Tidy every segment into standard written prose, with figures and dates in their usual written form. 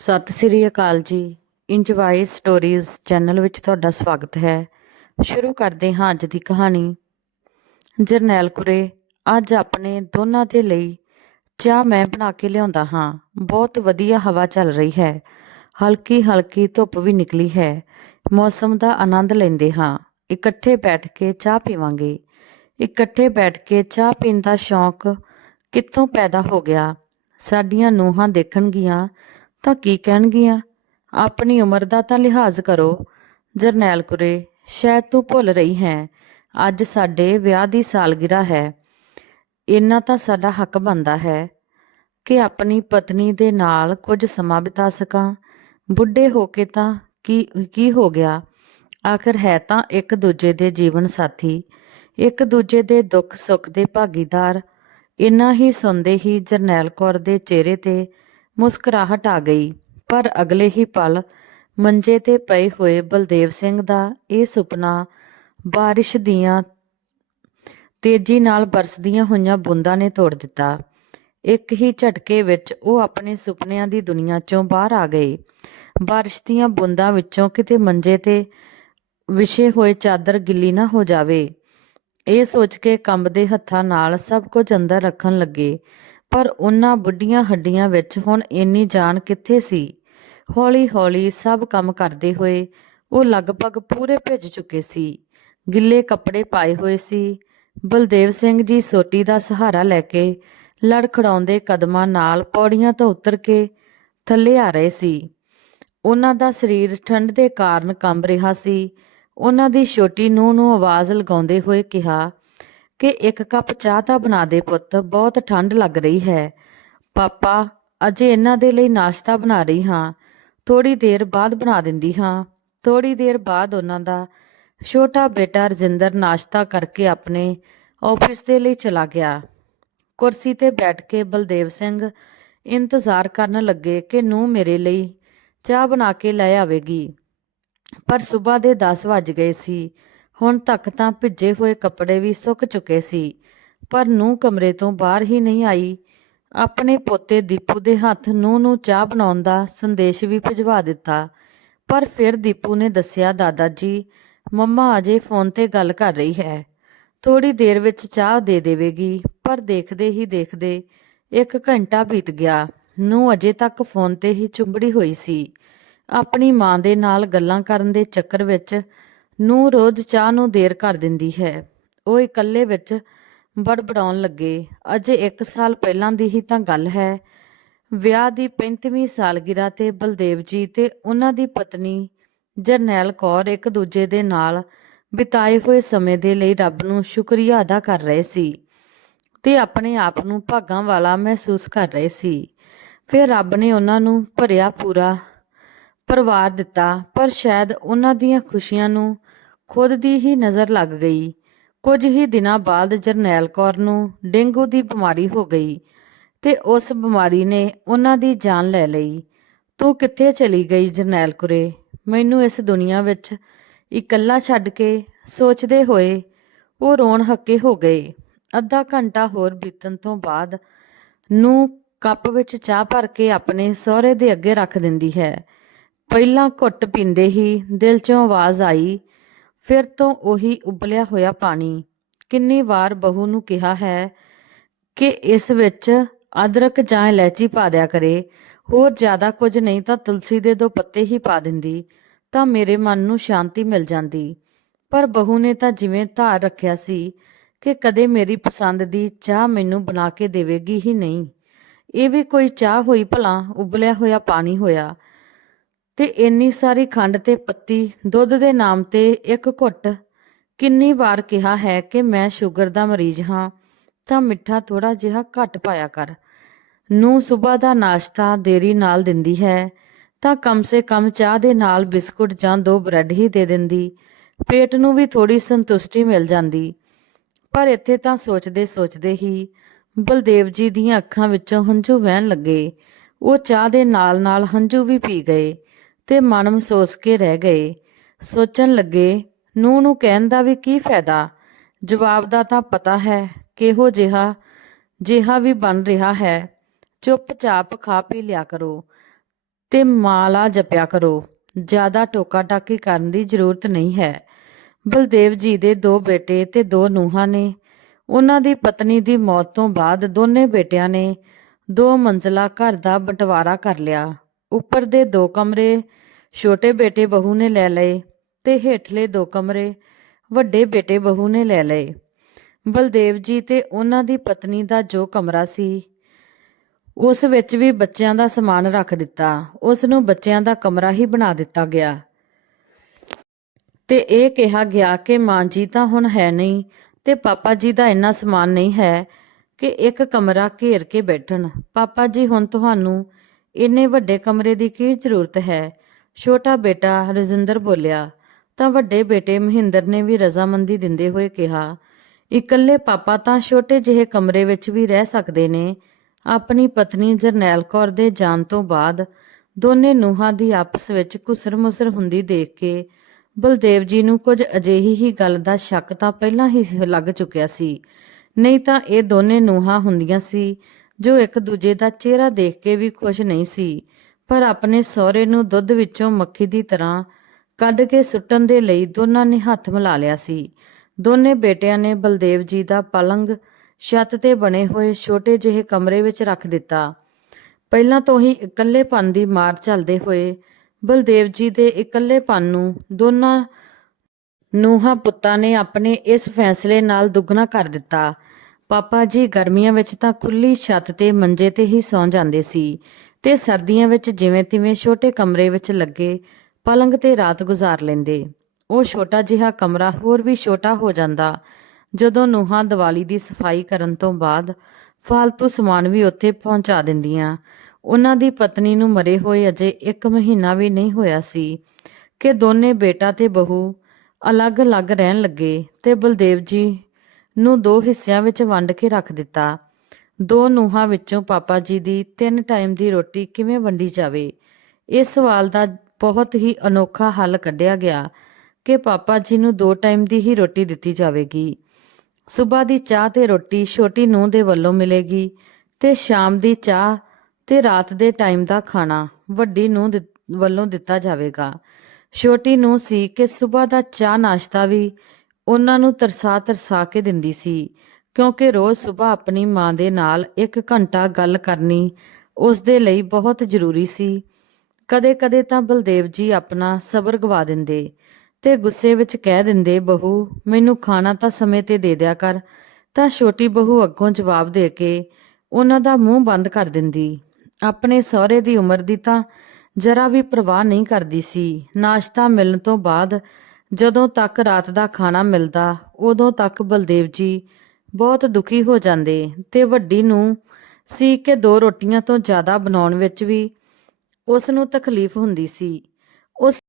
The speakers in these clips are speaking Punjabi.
ਸਤਿ ਸ੍ਰੀ ਅਕਾਲ ਜੀ। ਇੰਜ ਵਾਇਸ ਸਟੋਰੀਜ਼ ਚੈਨਲ ਵਿੱਚ ਤੁਹਾਡਾ ਸਵਾਗਤ ਹੈ। ਸ਼ੁਰੂ ਕਰਦੇ ਹਾਂ ਅੱਜ ਦੀ ਕਹਾਣੀ। ਜਰਨੈਲ ਕੁਰੇ, ਅੱਜ ਆਪਣੇ ਦੋਨਾਂ ਦੇ ਲਈ ਚਾਹ ਮੈਂ ਬਣਾ ਕੇ ਲਿਆਉਂਦਾ ਹਾਂ। ਬਹੁਤ ਵਧੀਆ ਹਵਾ ਚੱਲ ਰਹੀ ਹੈ। ਹਲਕੀ ਹਲਕੀ ਧੁੱਪ ਵੀ ਨਿਕਲੀ ਹੈ। ਮੌਸਮ ਦਾ ਆਨੰਦ ਲੈਂਦੇ ਹਾਂ। ਇਕੱਠੇ ਬੈਠ ਕੇ ਚਾਹ ਪੀਵਾਂਗੇ। ਇਕੱਠੇ ਬੈਠ ਕੇ ਚਾਹ ਪੀਣ ਦਾ ਸ਼ੌਂਕ ਕਿੱਥੋਂ ਪੈਦਾ ਹੋ ਗਿਆ? ਸਾਡੀਆਂ ਨੂੰਹਾਂ ਦੇਖਣਗੀਆਂ ਤਾਂ ਕੀ ਕਹਿਣਗੀਆਂ? ਆਪਣੀ ਉਮਰ ਦਾ ਤਾਂ ਲਿਹਾਜ਼ ਕਰੋ। ਜਰਨੈਲ ਕੁਰੇ, ਸ਼ਾਇਦ ਤੂੰ ਭੁੱਲ ਰਹੀ ਹੈ, ਅੱਜ ਸਾਡੇ ਵਿਆਹ ਦੀ ਸਾਲਗਿਰਾ ਹੈ। ਇੰਨਾ ਤਾਂ ਸਾਡਾ ਹੱਕ ਬਣਦਾ ਹੈ ਕਿ ਆਪਣੀ ਪਤਨੀ ਦੇ ਨਾਲ ਕੁਝ ਸਮਾਂ ਬਿਤਾ ਸਕਾਂ। ਬੁੱਢੇ ਹੋ ਕੇ ਤਾਂ ਕੀ ਕੀ ਹੋ ਗਿਆ? ਆਖਰ ਹੈ ਤਾਂ ਇੱਕ ਦੂਜੇ ਦੇ ਜੀਵਨ ਸਾਥੀ, ਇੱਕ ਦੂਜੇ ਦੇ ਦੁੱਖ ਸੁੱਖ ਦੇ ਭਾਗੀਦਾਰ। ਇੰਨਾ ਹੀ ਸੁਣਦੇ ਹੀ ਜਰਨੈਲ ਕੌਰ ਦੇ ਚਿਹਰੇ ਤੇ ਮੁਸਕਰਾਹਟ ਆ ਗਈ। ਪਰ ਅਗਲੇ ਹੀ ਪਲ ਮੰਜੇ ਤੇ ਪਏ ਹੋਏ ਬਲਦੇਵ ਸਿੰਘ ਦਾ ਇਹ ਸੁਪਨਾ ਬਾਰਿਸ਼ ਦੀਆਂ ਤੇਜ਼ੀ ਨਾਲ ਬਰਸਦੀਆਂ ਹੋਈਆਂ ਬੂੰਦਾਂ ਨੇ ਤੋੜ ਦਿੱਤਾ। ਇੱਕ ਹੀ ਝਟਕੇ ਵਿੱਚ ਉਹ ਆਪਣੇ ਸੁਪਨਿਆਂ ਦੀ ਦੁਨੀਆ ਚੋਂ ਬਾਹਰ ਆ ਗਏ। ਬਾਰਿਸ਼ ਦੀਆਂ ਬੂੰਦਾਂ ਵਿੱਚੋਂ ਕਿਤੇ ਮੰਜੇ ਤੇ ਵਿਛੇ ਹੋਏ ਚਾਦਰ ਗਿੱਲੀ ਨਾ ਹੋ ਜਾਵੇ, ਇਹ ਸੋਚ ਕੇ ਕੰਬਦੇ ਹੱਥਾਂ ਨਾਲ ਸਭ ਕੁਝ ਅੰਦਰ ਰੱਖਣ ਲੱਗੇ। ਪਰ ਉਹਨਾਂ ਬੁੱਢੀਆਂ ਹੱਡੀਆਂ ਵਿੱਚ ਹੁਣ ਇੰਨੀ ਜਾਨ ਕਿੱਥੇ ਸੀ? ਹੌਲੀ ਹੌਲੀ ਸਭ ਕੰਮ ਕਰਦੇ ਹੋਏ ਉਹ ਲਗਭਗ ਪੂਰੇ ਭਿੱਜ ਚੁੱਕੇ ਸੀ। ਗਿੱਲੇ ਕੱਪੜੇ ਪਾਏ ਹੋਏ ਸੀ। ਬਲਦੇਵ ਸਿੰਘ ਜੀ ਸੋਟੀ ਦਾ ਸਹਾਰਾ ਲੈ ਕੇ ਲੜਖੜਾਉਂਦੇ ਕਦਮਾਂ ਨਾਲ ਪੌੜੀਆਂ ਤੋਂ ਉਤਰ ਕੇ ਥੱਲੇ ਆ ਰਹੇ ਸੀ। ਉਹਨਾਂ ਦਾ ਸਰੀਰ ਠੰਡ ਦੇ ਕਾਰਨ ਕੰਬ ਰਿਹਾ ਸੀ। ਉਹਨਾਂ ਦੀ ਛੋਟੀ ਨੂੰਹ ਨੂੰ ਆਵਾਜ਼ ਲਗਾਉਂਦੇ ਹੋਏ ਕਿਹਾ ਕਿ ਇੱਕ ਕੱਪ ਚਾਹ ਤਾਂ ਬਣਾ ਦੇ ਪੁੱਤ, ਬਹੁਤ ਠੰਡ ਲੱਗ ਰਹੀ ਹੈ। ਪਾਪਾ, ਅਜੇ ਇਹਨਾਂ ਦੇ ਲਈ ਨਾਸ਼ਤਾ ਬਣਾ ਰਹੀ ਹਾਂ, ਥੋੜੀ ਦੇਰ ਬਾਅਦ ਬਣਾ ਦਿੰਦੀ ਹਾਂ। ਥੋੜੀ ਦੇਰ ਬਾਅਦ ਉਹਨਾਂ ਦਾ ਛੋਟਾ ਬੇਟਾ ਰਜਿੰਦਰ ਨਾਸ਼ਤਾ ਕਰਕੇ ਆਪਣੇ ਆਫਿਸ ਦੇ ਲਈ ਚਲਾ ਗਿਆ। ਕੁਰਸੀ ਤੇ ਬੈਠ ਕੇ ਬਲਦੇਵ ਸਿੰਘ ਇੰਤਜ਼ਾਰ ਕਰਨ ਲੱਗੇ ਕਿ ਨੂੰਹ ਮੇਰੇ ਲਈ ਚਾਹ ਬਣਾ ਕੇ ਲੈ ਆਵੇਗੀ। ਪਰ ਸੁਬਹ ਦੇ 10 ਵੱਜ ਗਏ ਸੀ। ਹੁਣ ਤੱਕ ਤਾਂ ਭਿੱਜੇ ਹੋਏ ਕੱਪੜੇ ਵੀ ਸੁੱਕ ਚੁੱਕੇ ਸੀ, ਪਰ ਨੂੰਹ ਕਮਰੇ ਤੋਂ ਬਾਹਰ ਹੀ ਨਹੀਂ ਆਈ। ਆਪਣੇ ਪੋਤੇ ਦੀਪੂ ਦੇ ਹੱਥ ਨੂੰਹ ਨੂੰ ਚਾਹ ਬਣਾਉਣ ਦਾ ਸੰਦੇਸ਼ ਵੀ ਭਿਜਵਾ ਦਿੱਤਾ। ਪਰ ਫਿਰ ਦੀਪੂ ਨੇ ਦੱਸਿਆ, ਦਾਦਾ ਜੀ, ਮੰਮਾ ਅਜੇ ਫੋਨ ਤੇ ਗੱਲ ਕਰ ਰਹੀ ਹੈ, ਥੋੜੀ ਦੇਰ ਵਿੱਚ ਚਾਹ ਦੇ ਦੇਵੇਗੀ। ਪਰ ਦੇਖਦੇ ਹੀ ਦੇਖਦੇ 1 ਘੰਟਾ ਬੀਤ ਗਿਆ। ਨੂੰਹ ਅਜੇ ਤੱਕ ਫੋਨ ਤੇ ਹੀ ਚੁੰਬੜੀ ਹੋਈ ਸੀ। ਆਪਣੀ ਮਾਂ ਦੇ ਨਾਲ ਗੱਲਾਂ ਕਰਨ ਦੇ ਚੱਕਰ ਵਿੱਚ ਨੂੰਹ ਰੋਜ਼ ਚਾਹ ਨੂੰ ਦੇਰ ਕਰ ਦਿੰਦੀ ਹੈ। ਉਹ ਇਕੱਲੇ ਵਿੱਚ ਬੜਬੜਾਉਣ ਲੱਗੇ। ਅਜੇ 1 ਸਾਲ ਪਹਿਲਾਂ ਦੀ ਹੀ ਤਾਂ ਗੱਲ ਹੈ। ਵਿਆਹ ਦੀ 35ਵੀਂ ਸਾਲਗਿਰਾ ਤੇ ਬਲਦੇਵ ਜੀ ਤੇ ਉਹਨਾਂ ਦੀ ਪਤਨੀ ਜਰਨੈਲ ਕੌਰ ਇੱਕ ਦੂਜੇ ਦੇ ਨਾਲ ਬਿਤਾਏ ਹੋਏ ਸਮੇਂ ਦੇ ਲਈ ਰੱਬ ਨੂੰ ਸ਼ੁਕਰੀਆ ਅਦਾ ਕਰ ਰਹੇ ਸੀ ਤੇ ਆਪਣੇ ਆਪ ਨੂੰ ਭਾਗਾਂ ਵਾਲਾ ਮਹਿਸੂਸ ਕਰ ਰਹੇ ਸੀ। ਫਿਰ ਰੱਬ ਨੇ ਉਹਨਾਂ ਨੂੰ ਭਰਿਆ ਪੂਰਾ ਪਰਿਵਾਰ ਦਿੱਤਾ, ਪਰ ਸ਼ਾਇਦ ਉਹਨਾਂ ਦੀਆਂ ਖੁਸ਼ੀਆਂ ਨੂੰ ਖੁਦ ਦੀ ਹੀ ਨਜ਼ਰ ਲੱਗ ਗਈ। ਕੁਝ ਹੀ ਦਿਨਾਂ ਬਾਅਦ ਜਰਨੈਲ ਕੌਰ ਨੂੰ ਡੇਂਗੂ ਦੀ ਬਿਮਾਰੀ ਹੋ ਗਈ ਤੇ ਉਸ ਬਿਮਾਰੀ ਨੇ ਉਹਨਾਂ ਦੀ ਜਾਨ ਲੈ ਲਈ। ਤੂੰ ਕਿੱਥੇ ਚਲੀ ਗਈ ਜਰਨੈਲ ਕੁਰੇ? ਮੈਨੂੰ ਇਸ ਦੁਨੀਆ ਵਿੱਚ ਇਕੱਲਾ ਛੱਡ ਕੇ? ਸੋਚਦੇ ਹੋਏ ਉਹ ਰੋਣ ਹੱਕੇ ਹੋ ਗਏ। ਅੱਧਾ ਘੰਟਾ ਹੋਰ ਬੀਤਣ ਤੋਂ ਬਾਅਦ ਨੂੰ ਕੱਪ ਵਿੱਚ ਚਾਹ ਭਰ ਕੇ ਆਪਣੇ ਸਹੁਰੇ ਦੇ ਅੱਗੇ ਰੱਖ ਦਿੰਦੀ ਹੈ। ਪਹਿਲਾਂ ਘੁੱਟ ਪੀਂਦੇ ਹੀ ਦਿਲ 'ਚੋਂ ਆਵਾਜ਼ ਆਈ, ਫਿਰ ਤੋਂ ਉਹੀ ਉਬਲਿਆ ਹੋਇਆ ਪਾਣੀ। ਕਿੰਨੀ ਵਾਰ ਬਹੂ ਨੂੰ ਕਿਹਾ ਹੈ ਕਿ ਇਸ ਵਿੱਚ ਅਦਰਕ ਜਾਂ ਇਲਾਇਚੀ ਪਾ ਦਿਆ ਕਰੇ, ਹੋਰ ਜ਼ਿਆਦਾ ਕੁਝ ਨਹੀਂ ਤਾਂ ਤੁਲਸੀ ਦੇ 2 ਪੱਤੇ ਹੀ ਪਾ ਦਿੰਦੀ ਤਾਂ ਮੇਰੇ ਮਨ ਨੂੰ ਸ਼ਾਂਤੀ ਮਿਲ ਜਾਂਦੀ। ਪਰ ਬਹੂ ਨੇ ਤਾਂ ਜਿਵੇਂ ਧਾਰ ਰੱਖਿਆ ਸੀ ਕਿ ਕਦੇ ਮੇਰੀ ਪਸੰਦ ਦੀ ਚਾਹ ਮੈਨੂੰ ਬਣਾ ਕੇ ਦੇਵੇਗੀ ਹੀ ਨਹੀਂ। ਇਹ ਵੀ ਕੋਈ ਚਾਹ ਹੋਈ ਭਲਾ? ਉਬਲਿਆ ਹੋਇਆ ਪਾਣੀ ਹੋਇਆ ਤੇ ਇੰਨੀ ਸਾਰੀ ਖੰਡ ਤੇ ਪੱਤੀ ਦੁੱਧ ਦੇ ਨਾਮ ਤੇ 1 ਘੁੱਟ। ਕਿੰਨੀ ਵਾਰ ਕਿਹਾ ਹੈ ਕਿ ਮੈਂ ਸ਼ੂਗਰ ਦਾ ਮਰੀਜ਼ ਹਾਂ ਤਾਂ ਮਿੱਠਾ ਥੋੜਾ ਜਿਹਾ ਘੱਟ ਪਾਇਆ ਕਰ। ਨੂੰ ਸਵੇਰ ਦਾ ਨਾਸ਼ਤਾ ਦੇਰੀ ਨਾਲ ਦਿੰਦੀ ਹੈ ਤਾਂ ਕਮ ਸੇ ਕਮ ਚਾਹ ਦੇ ਨਾਲ ਬਿਸਕੁਟ ਜਾਂ 2 ਬ੍ਰੈਡ ਹੀ ਦੇ ਦਿੰਦੀ, ਪੇਟ ਨੂੰ ਵੀ ਥੋੜੀ ਸੰਤੁਸ਼ਟੀ ਮਿਲ ਜਾਂਦੀ। ਪਰ ਇੱਥੇ ਤਾਂ ਸੋਚਦੇ ਸੋਚਦੇ ਹੀ ਬਲਦੇਵ ਜੀ ਦੀਆਂ ਅੱਖਾਂ ਵਿੱਚੋਂ ਹੰਝੂ ਵਹਿਣ ਲੱਗੇ। ਉਹ ਚਾਹ ਦੇ ਨਾਲ ਨਾਲ ਹੰਝੂ ਵੀ ਪੀ ਗਏ ਤੇ ਮਨ ਮਸੋਸ ਕੇ ਰਹਿ ਗਏ। ਸੋਚਣ ਲੱਗੇ, ਨੂੰਹ ਨੂੰ ਕਹਿਣ ਦਾ ਵੀ ਕੀ ਫਾਇਦਾ? ਜਵਾਬ ਦਾ ਤਾਂ ਪਤਾ ਹੈ ਕਿਹੋ ਜਿਹਾ ਵੀ ਬਣ ਰਿਹਾ ਹੈ। ਚੁੱਪਚਾਪ ਖਾ ਪੀ ਲਿਆ ਕਰੋ ਤੇ ਮਾਲਾ ਜਪਿਆ ਕਰੋ। ਜ਼ਿਆਦਾ ਟੋਕਾ ਟਾਕੀ ਕਰਨ ਦੀ ਜ਼ਰੂਰਤ ਨਹੀਂ ਹੈ। ਬਲਦੇਵ ਜੀ ਦੇ 2 ਬੇਟੇ ਤੇ 2 ਨੂੰਹਾਂ ਨੇ। ਉਹਨਾਂ ਦੀ ਪਤਨੀ ਦੀ ਮੌਤ ਤੋਂ ਬਾਅਦ ਦੋਨੇ ਬੇਟਿਆਂ ਨੇ 2 ਮੰਜ਼ਲਾ ਘਰ ਦਾ ਬंटवारा ਕਰ ਲਿਆ। ਉੱਪਰ ਦੇ 2 ਕਮਰੇ ਛੋਟੇ ਬੇਟੇ ਬਹੂ ਨੇ ਲੈ ਲਏ ਤੇ ਹੇਠਲੇ 2 ਕਮਰੇ ਵੱਡੇ ਬੇਟੇ ਬਹੂ ਨੇ ਲੈ ਲਏ। ਬਲਦੇਵ ਜੀ ਤੇ ਉਹਨਾਂ ਦੀ ਪਤਨੀ ਦਾ ਜੋ ਕਮਰਾ ਸੀ ਉਸ ਵਿੱਚ ਵੀ ਬੱਚਿਆਂ ਦਾ ਸਮਾਨ ਰੱਖ ਦਿੱਤਾ। ਉਸ ਨੂੰ ਬੱਚਿਆਂ ਦਾ ਕਮਰਾ ਹੀ ਬਣਾ ਦਿੱਤਾ ਗਿਆ ਤੇ ਇਹ ਕਿਹਾ ਗਿਆ ਕਿ ਮਾਂ ਜੀ ਤਾਂ ਹੁਣ ਹੈ ਨਹੀਂ ਤੇ ਪਾਪਾ ਜੀ ਦਾ ਇੰਨਾ ਸਮਾਨ ਨਹੀਂ ਹੈ ਕਿ ਇੱਕ ਕਮਰਾ ਘੇਰ ਕੇ ਬੈਠਣ। ਪਾਪਾ ਜੀ ਹੁਣ ਤੁਹਾਨੂੰ ਇੰਨੇ ਵੱਡੇ ਕਮਰੇ ਦੀ ਕੀ ਜ਼ਰੂਰਤ ਹੈ? ਛੋਟਾ ਬੇਟਾ ਰਜਿੰਦਰ ਬੋਲਿਆ। ਤਾਂ ਵੱਡੇ ਬੇਟੇ ਮਹਿੰਦਰ ਨੇ ਵੀ ਰਜ਼ਾਮੰਦੀ ਦਿੰਦੇ ਹੋਏ ਕਿਹਾ, ਇਕੱਲੇ ਪਾਪਾ ਤਾਂ ਛੋਟੇ ਜਿਹੇ ਕਮਰੇ ਵਿੱਚ ਵੀ ਰਹਿ ਸਕਦੇ ਨੇ। ਆਪਣੀ ਪਤਨੀ ਜਰਨੈਲ ਕੌਰ ਦੇ ਜਾਣ ਤੋਂ ਬਾਅਦ ਦੋਨੇ ਨੂੰਹਾਂ ਦੀ ਆਪਸ ਵਿੱਚ ਘੁਸਰ-ਮੁਸਰ ਹੁੰਦੀ ਦੇਖ ਕੇ ਬਲਦੇਵ ਜੀ ਨੂੰ ਕੁਝ ਅਜਿਹੀ ਹੀ ਗੱਲ ਦਾ ਸ਼ੱਕ ਤਾਂ ਪਹਿਲਾਂ ਹੀ ਲੱਗ ਚੁੱਕਿਆ ਸੀ। ਨਹੀਂ ਤਾਂ ਇਹ ਦੋਨੇ ਨੂੰਹਾਂ ਹੁੰਦੀਆਂ ਸੀ ਜੋ ਇੱਕ ਦੂਜੇ ਦਾ ਚਿਹਰਾ ਦੇਖ ਕੇ ਵੀ ਖੁਸ਼ ਨਹੀਂ ਸੀ, ਪਰ ਆਪਣੇ ਸਹੁਰੇ ਨੂੰ ਦੁੱਧ ਵਿੱਚੋਂ ਮੱਖੀ ਦੀ ਤਰ੍ਹਾਂ ਕੱਢ ਕੇ ਸੁੱਟਣ ਦੇ ਲਈ ਦੋਨਾਂ ਨੇ ਹੱਥ ਮਿਲਾ ਲਿਆ ਸੀ। ਦੋਨੇ ਬੇਟਿਆਂ ਨੇ ਬਲਦੇਵ ਜੀ ਦਾ ਪਲੰਗ ਛੱਤ ਤੇ ਬਣੇ ਹੋਏ ਛੋਟੇ ਜਿਹੇ ਕਮਰੇ ਵਿੱਚ ਰੱਖ ਦਿੱਤਾ। ਪਹਿਲਾਂ ਤੋਂ ਹੀ ਇਕੱਲੇਪਨ ਦੀ ਮਾਰ ਝੱਲਦੇ ਹੋਏ ਬਲਦੇਵ ਜੀ ਦੇ ਇਕੱਲੇਪਨ ਨੂੰ ਦੋਨਾਂ ਨੂੰਹਾਂ ਪੁੱਤਾਂ ਨੇ ਆਪਣੇ ਇਸ ਫੈਸਲੇ ਨਾਲ ਦੁੱਗਣਾ ਕਰ ਦਿੱਤਾ। ਪਾਪਾ ਜੀ ਗਰਮੀਆਂ ਵਿੱਚ ਤਾਂ ਖੁੱਲੀ ਛੱਤ ਤੇ ਮੰਜੇ ਤੇ ਹੀ ਸੌਂ ਜਾਂਦੇ ਸੀ ਤੇ ਸਰਦੀਆਂ ਵਿੱਚ ਜਿਵੇਂ ਤਿਵੇਂ ਛੋਟੇ ਕਮਰੇ ਵਿੱਚ ਲੱਗੇ ਪਲੰਗ ਤੇ ਰਾਤ ਗੁਜ਼ਾਰ ਲੈਂਦੇ। ਉਹ ਛੋਟਾ ਜਿਹਾ ਕਮਰਾ ਹੋਰ ਵੀ ਛੋਟਾ ਹੋ ਜਾਂਦਾ ਜਦੋਂ ਨੂੰਹਾਂ ਦੀਵਾਲੀ ਦੀ ਸਫਾਈ ਕਰਨ ਤੋਂ ਬਾਅਦ ਫਾਲਤੂ ਸਮਾਨ ਵੀ ਉੱਥੇ ਪਹੁੰਚਾ ਦਿੰਦੀਆਂ। ਉਹਨਾਂ ਦੀ ਪਤਨੀ ਨੂੰ ਮਰੇ ਹੋਏ ਅਜੇ 1 ਮਹੀਨਾ ਵੀ ਨਹੀਂ ਹੋਇਆ ਸੀ ਕਿ ਦੋਨੇ ਬੇਟਾ ਤੇ ਬਹੂ ਅਲੱਗ-ਅਲੱਗ ਰਹਿਣ ਲੱਗੇ ਤੇ ਬਲਦੇਵ ਜੀ ਨੂੰ 2 ਹਿੱਸਿਆਂ ਵਿੱਚ ਵੰਡ ਕੇ ਰੱਖ ਦਿੱਤਾ। 2 ਨੂੰਹਾਂ ਵਿੱਚੋਂ ਪਾਪਾ ਜੀ ਦੀ 3 ਟਾਈਮ ਦੀ ਰੋਟੀ ਕਿਵੇਂ ਵੰਡੀ ਜਾਵੇ? ਇਸ ਸਵਾਲ ਦਾ ਬਹੁਤ ਹੀ ਅਨੋਖਾ ਹੱਲ ਕੱਢਿਆ ਗਿਆ ਕਿ ਪਾਪਾ ਜੀ ਨੂੰ 2 ਟਾਈਮ ਦੀ ਹੀ ਰੋਟੀ ਦਿੱਤੀ ਜਾਵੇਗੀ। ਸੁਬਾਹ ਦੀ ਚਾਹ ਤੇ ਰੋਟੀ ਛੋਟੀ ਨੂੰਹ ਦੇ ਵੱਲੋਂ ਮਿਲੇਗੀ ਤੇ ਸ਼ਾਮ ਦੀ ਚਾਹ ਤੇ ਰਾਤ ਦੇ ਟਾਈਮ ਦਾ ਖਾਣਾ ਵੱਡੀ ਨੂੰਹ ਵੱਲੋਂ ਦਿੱਤਾ ਜਾਵੇਗਾ। ਛੋਟੀ ਨੂੰਹ ਸੀ ਕਿ ਸੁਬਾਹ ਦਾ ਚਾਹ ਨਾਸ਼ਤਾ ਵੀ ਉਹਨਾਂ ਨੂੰ ਤਰਸਾ ਕੇ ਦਿੰਦੀ ਸੀ, ਕਿਉਂਕਿ ਰੋਜ਼ ਸੁਬਾਹ ਆਪਣੀ ਮਾਂ ਦੇ ਨਾਲ 1 ਘੰਟਾ ਗੱਲ ਕਰਨੀ ਉਸ ਦੇ ਲਈ ਬਹੁਤ ਜ਼ਰੂਰੀ ਸੀ। ਕਦੇ-ਕਦੇ ਤਾਂ ਬਲਦੇਵ ਜੀ ਆਪਣਾ ਸਬਰ ਗਵਾ ਦਿੰਦੇ ਤੇ ਗੁੱਸੇ ਵਿੱਚ ਕਹਿ ਦਿੰਦੇ, ਬਹੂ ਮੈਨੂੰ ਖਾਣਾ ਤਾਂ ਸਮੇਂ ਤੇ ਦੇ ਦਿਆ ਕਰ। ਤਾਂ ਛੋਟੀ ਬਹੂ ਅੱਗੋਂ ਜਵਾਬ ਦੇ ਕੇ ਉਹਨਾਂ ਦਾ ਮੂੰਹ ਬੰਦ ਕਰ ਦਿੰਦੀ। ਆਪਣੇ ਸਹੁਰੇ ਦੀ ਉਮਰ ਦੀ ਤਾਂ ਜਰਾ ਵੀ ਪਰਵਾਹ ਨਹੀਂ ਕਰਦੀ ਸੀ। ਨਾਸ਼ਤਾ ਮਿਲਣ ਤੋਂ ਬਾਅਦ ਜਦੋਂ ਤੱਕ ਰਾਤ ਦਾ ਖਾਣਾ ਮਿਲਦਾ ਉਦੋਂ ਤੱਕ ਬਲਦੇਵ ਜੀ ਬਹੁਤ ਦੁਖੀ ਹੋ ਜਾਂਦੇ ਤੇ ਵੱਡੀ ਨੂੰ ਸੀ ਕਿ 2 ਰੋਟੀਆਂ ਤੋਂ ਜ਼ਿਆਦਾ ਬਣਾਉਣ ਵਿੱਚ ਵੀ ਉਸ ਨੂੰ ਤਕਲੀਫ ਹੁੰਦੀ ਸੀ। ਉਸ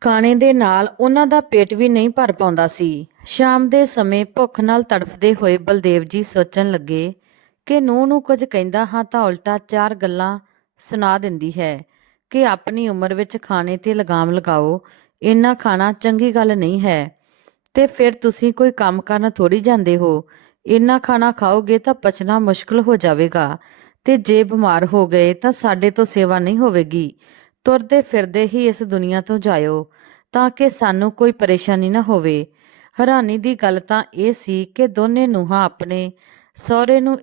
ਖਾਣੇ ਦੇ ਨਾਲ ਉਹਨਾਂ ਦਾ ਪੇਟ ਵੀ ਨਹੀਂ ਭਰ ਪਾਉਂਦਾ ਸੀ। ਸ਼ਾਮ ਦੇ ਸਮੇਂ ਭੁੱਖ ਨਾਲ ਤੜਫਦੇ ਹੋਏ ਬਲਦੇਵ ਜੀ ਸੋਚਣ ਲੱਗੇ ਕਿ ਨੂੰਹ ਨੂੰ ਕੁਝ ਕਹਿੰਦਾ ਹਾਂ ਤਾਂ ਉਲਟਾ 4 ਗੱਲਾਂ ਸੁਣਾ ਦਿੰਦੀ ਹੈ ਕਿ ਆਪਣੀ ਉਮਰ ਵਿੱਚ ਖਾਣੇ ਤੇ ਲਗਾਮ ਲਗਾਓ, ਇੰਨਾ ਖਾਣਾ ਚੰਗੀ ਗੱਲ ਨਹੀਂ ਹੈ ਤੇ ਫਿਰ ਤੁਸੀਂ ਕੋਈ ਕੰਮ ਕਰਨ ਥੋੜੀ ਜਾਂਦੇ ਹੋ। ਇੰਨਾ ਖਾਣਾ ਖਾਓਗੇ ਤਾਂ ਪਚਣਾ ਮੁਸ਼ਕਲ ਹੋ ਜਾਵੇਗਾ ਤੇ ਜੇ ਬਿਮਾਰ ਹੋ ਗਏ ਤਾਂ ਸਾਡੇ ਤੋਂ ਸੇਵਾ ਨਹੀਂ ਹੋਵੇਗੀ। ਤੁਰਦੇ ਫਿਰਦੇ ਹੀ ਇਸ ਦੁਨੀਆ ਤੋਂ ਜਾਇਓ ਤਾਂ ਕਿ ਸਾਨੂੰ ਕੋਈ ਪਰੇਸ਼ਾਨੀ ਨਾ ਹੋਵੇ। ਹੈਰਾਨੀ ਦੀ ਗੱਲ ਤਾਂ ਇਹ ਸੀ ਕਿ ਦੋਨੇ ਨੂੰਹਾਂ ਆਪਣੇ ਸਹੁਰੇ ਨੂੰ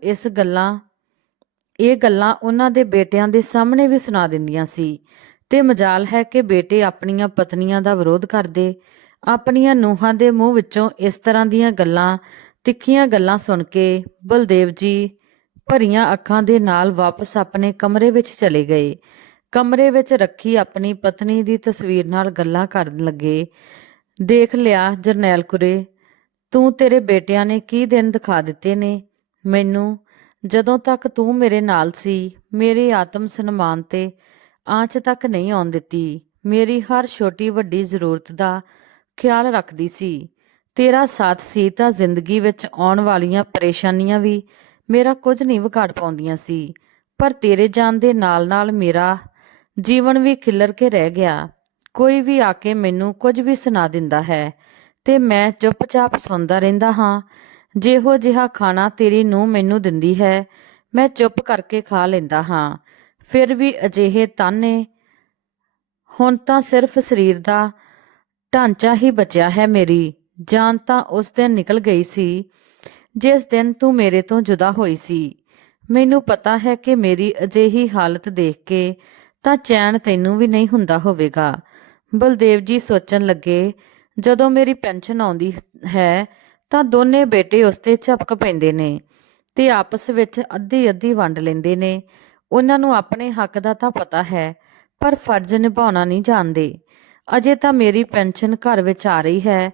ਇਹ ਗੱਲਾਂ ਉਹਨਾਂ ਦੇ ਬੇਟਿਆਂ ਦੇ ਸਾਹਮਣੇ ਵੀ ਸੁਣਾ ਦਿੰਦੀਆਂ ਸੀ ਤੇ ਮਜਾਲ ਹੈ ਕਿ ਬੇਟੇ ਆਪਣੀਆਂ ਪਤਨੀਆਂ ਦਾ ਵਿਰੋਧ ਕਰਦੇ। ਆਪਣੀਆਂ ਨੂੰਹਾਂ ਦੇ ਮੂੰਹ ਵਿੱਚੋਂ ਇਸ ਤਰ੍ਹਾਂ ਦੀਆਂ ਗੱਲਾਂ, ਤਿੱਖੀਆਂ ਗੱਲਾਂ ਸੁਣ ਕੇ ਬਲਦੇਵ ਜੀ ਭਰੀਆਂ ਅੱਖਾਂ ਦੇ ਨਾਲ ਵਾਪਸ ਆਪਣੇ ਕਮਰੇ ਵਿੱਚ ਚਲੇ ਗਏ। ਕਮਰੇ ਵਿੱਚ ਰੱਖੀ ਆਪਣੀ ਪਤਨੀ ਦੀ ਤਸਵੀਰ ਨਾਲ ਗੱਲਾਂ ਕਰਨ ਲੱਗੇ। ਦੇਖ ਲਿਆ ਜਰਨੈਲ ਕੁਰੇ, ਤੇਰੇ ਬੇਟਿਆਂ ਨੇ ਕੀ ਦਿਨ ਦਿਖਾ ਦਿੱਤੇ ਨੇ ਮੈਨੂੰ। ਜਦੋਂ ਤੱਕ ਤੂੰ ਮੇਰੇ ਨਾਲ ਸੀ ਮੇਰੇ ਆਤਮ ਸਨਮਾਨ ਤੇ ਆਂਚ ਤੱਕ ਨਹੀਂ ਆਉਣ ਦਿੱਤੀ। ਮੇਰੀ ਹਰ ਛੋਟੀ ਵੱਡੀ ਜ਼ਰੂਰਤ ਦਾ ਖਿਆਲ ਰੱਖਦੀ ਸੀ। ਤੇਰਾ ਸਾਥ ਸੀ ਤਾਂ ਜ਼ਿੰਦਗੀ ਵਿੱਚ ਆਉਣ ਵਾਲੀਆਂ ਪਰੇਸ਼ਾਨੀਆਂ ਵੀ ਮੇਰਾ ਕੁਝ ਨਹੀਂ ਵਿਗਾੜ ਪਾਉਂਦੀਆਂ ਸੀ, ਪਰ ਤੇਰੇ ਜਾਣ ਦੇ ਨਾਲ-ਨਾਲ ਮੇਰਾ ਜੀਵਨ ਵੀ ਖਿੱਲਰ ਕੇ ਰਹਿ ਗਿਆ। ਕੋਈ ਵੀ ਆ ਕੇ ਮੈਨੂੰ ਕੁਝ ਵੀ ਸੁਣਾ ਦਿੰਦਾ ਹੈ ਤੇ ਮੈਂ ਚੁੱਪਚਾਪ ਸੁਣਦਾ ਰਹਿੰਦਾ ਹਾਂ। ਜਿਹੋ ਜਿਹਾ ਖਾਣਾ ਤੇਰੀ ਨੂੰਹ ਮੈਨੂੰ ਦਿੰਦੀ ਹੈ ਮੈਂ ਚੁੱਪ ਕਰਕੇ ਖਾ ਲੈਂਦਾ ਹਾਂ। ਫਿਰ ਵੀ ਅਜਿਹੇ ਤਾਨੇ। ਹੁਣ ਤਾਂ ਸਿਰਫ ਸਰੀਰ ਦਾ ਢਾਂਚਾ ਹੀ ਬਚਿਆ ਹੈ। ਮੇਰੀ ਜਾਨ ਤਾਂ ਉਸ ਦਿਨ ਨਿਕਲ ਗਈ ਸੀ ਜਿਸ ਦਿਨ ਤੂੰ ਮੇਰੇ ਤੋਂ ਜੁਦਾ ਹੋਈ ਸੀ। ਮੈਨੂੰ ਪਤਾ ਹੈ ਕਿ ਮੇਰੀ ਅਜਿਹੀ ਹਾਲਤ ਦੇਖ ਕੇ ਤਾਂ ਚੈਨ ਤੈਨੂੰ ਵੀ ਨਹੀਂ ਹੁੰਦਾ ਹੋਵੇਗਾ। ਬਲਦੇਵ ਜੀ ਸੋਚਣ ਲੱਗੇ, ਜਦੋਂ ਮੇਰੀ ਪੈਨਸ਼ਨ ਆਉਂਦੀ ਹੈ ਤਾਂ ਦੋਨੇ ਬੇਟੇ ਉਸ ਤੇ ਝਪਕ ਪੈਂਦੇ ਨੇ ਤੇ ਆਪਸ ਵਿੱਚ ਅੱਧੀ ਅੱਧੀ ਵੰਡ ਲੈਂਦੇ ਨੇ। ਉਹਨਾਂ ਨੂੰ ਆਪਣੇ ਹੱਕ ਦਾ ਤਾਂ ਪਤਾ ਹੈ, ਪਰ ਫਰਜ਼ ਨਿਭਾਉਣਾ ਨਹੀਂ ਜਾਣਦੇ। ਅਜੇ ਤਾਂ ਮੇਰੀ ਪੈਨਸ਼ਨ ਘਰ ਵਿੱਚ ਆ ਰਹੀ ਹੈ,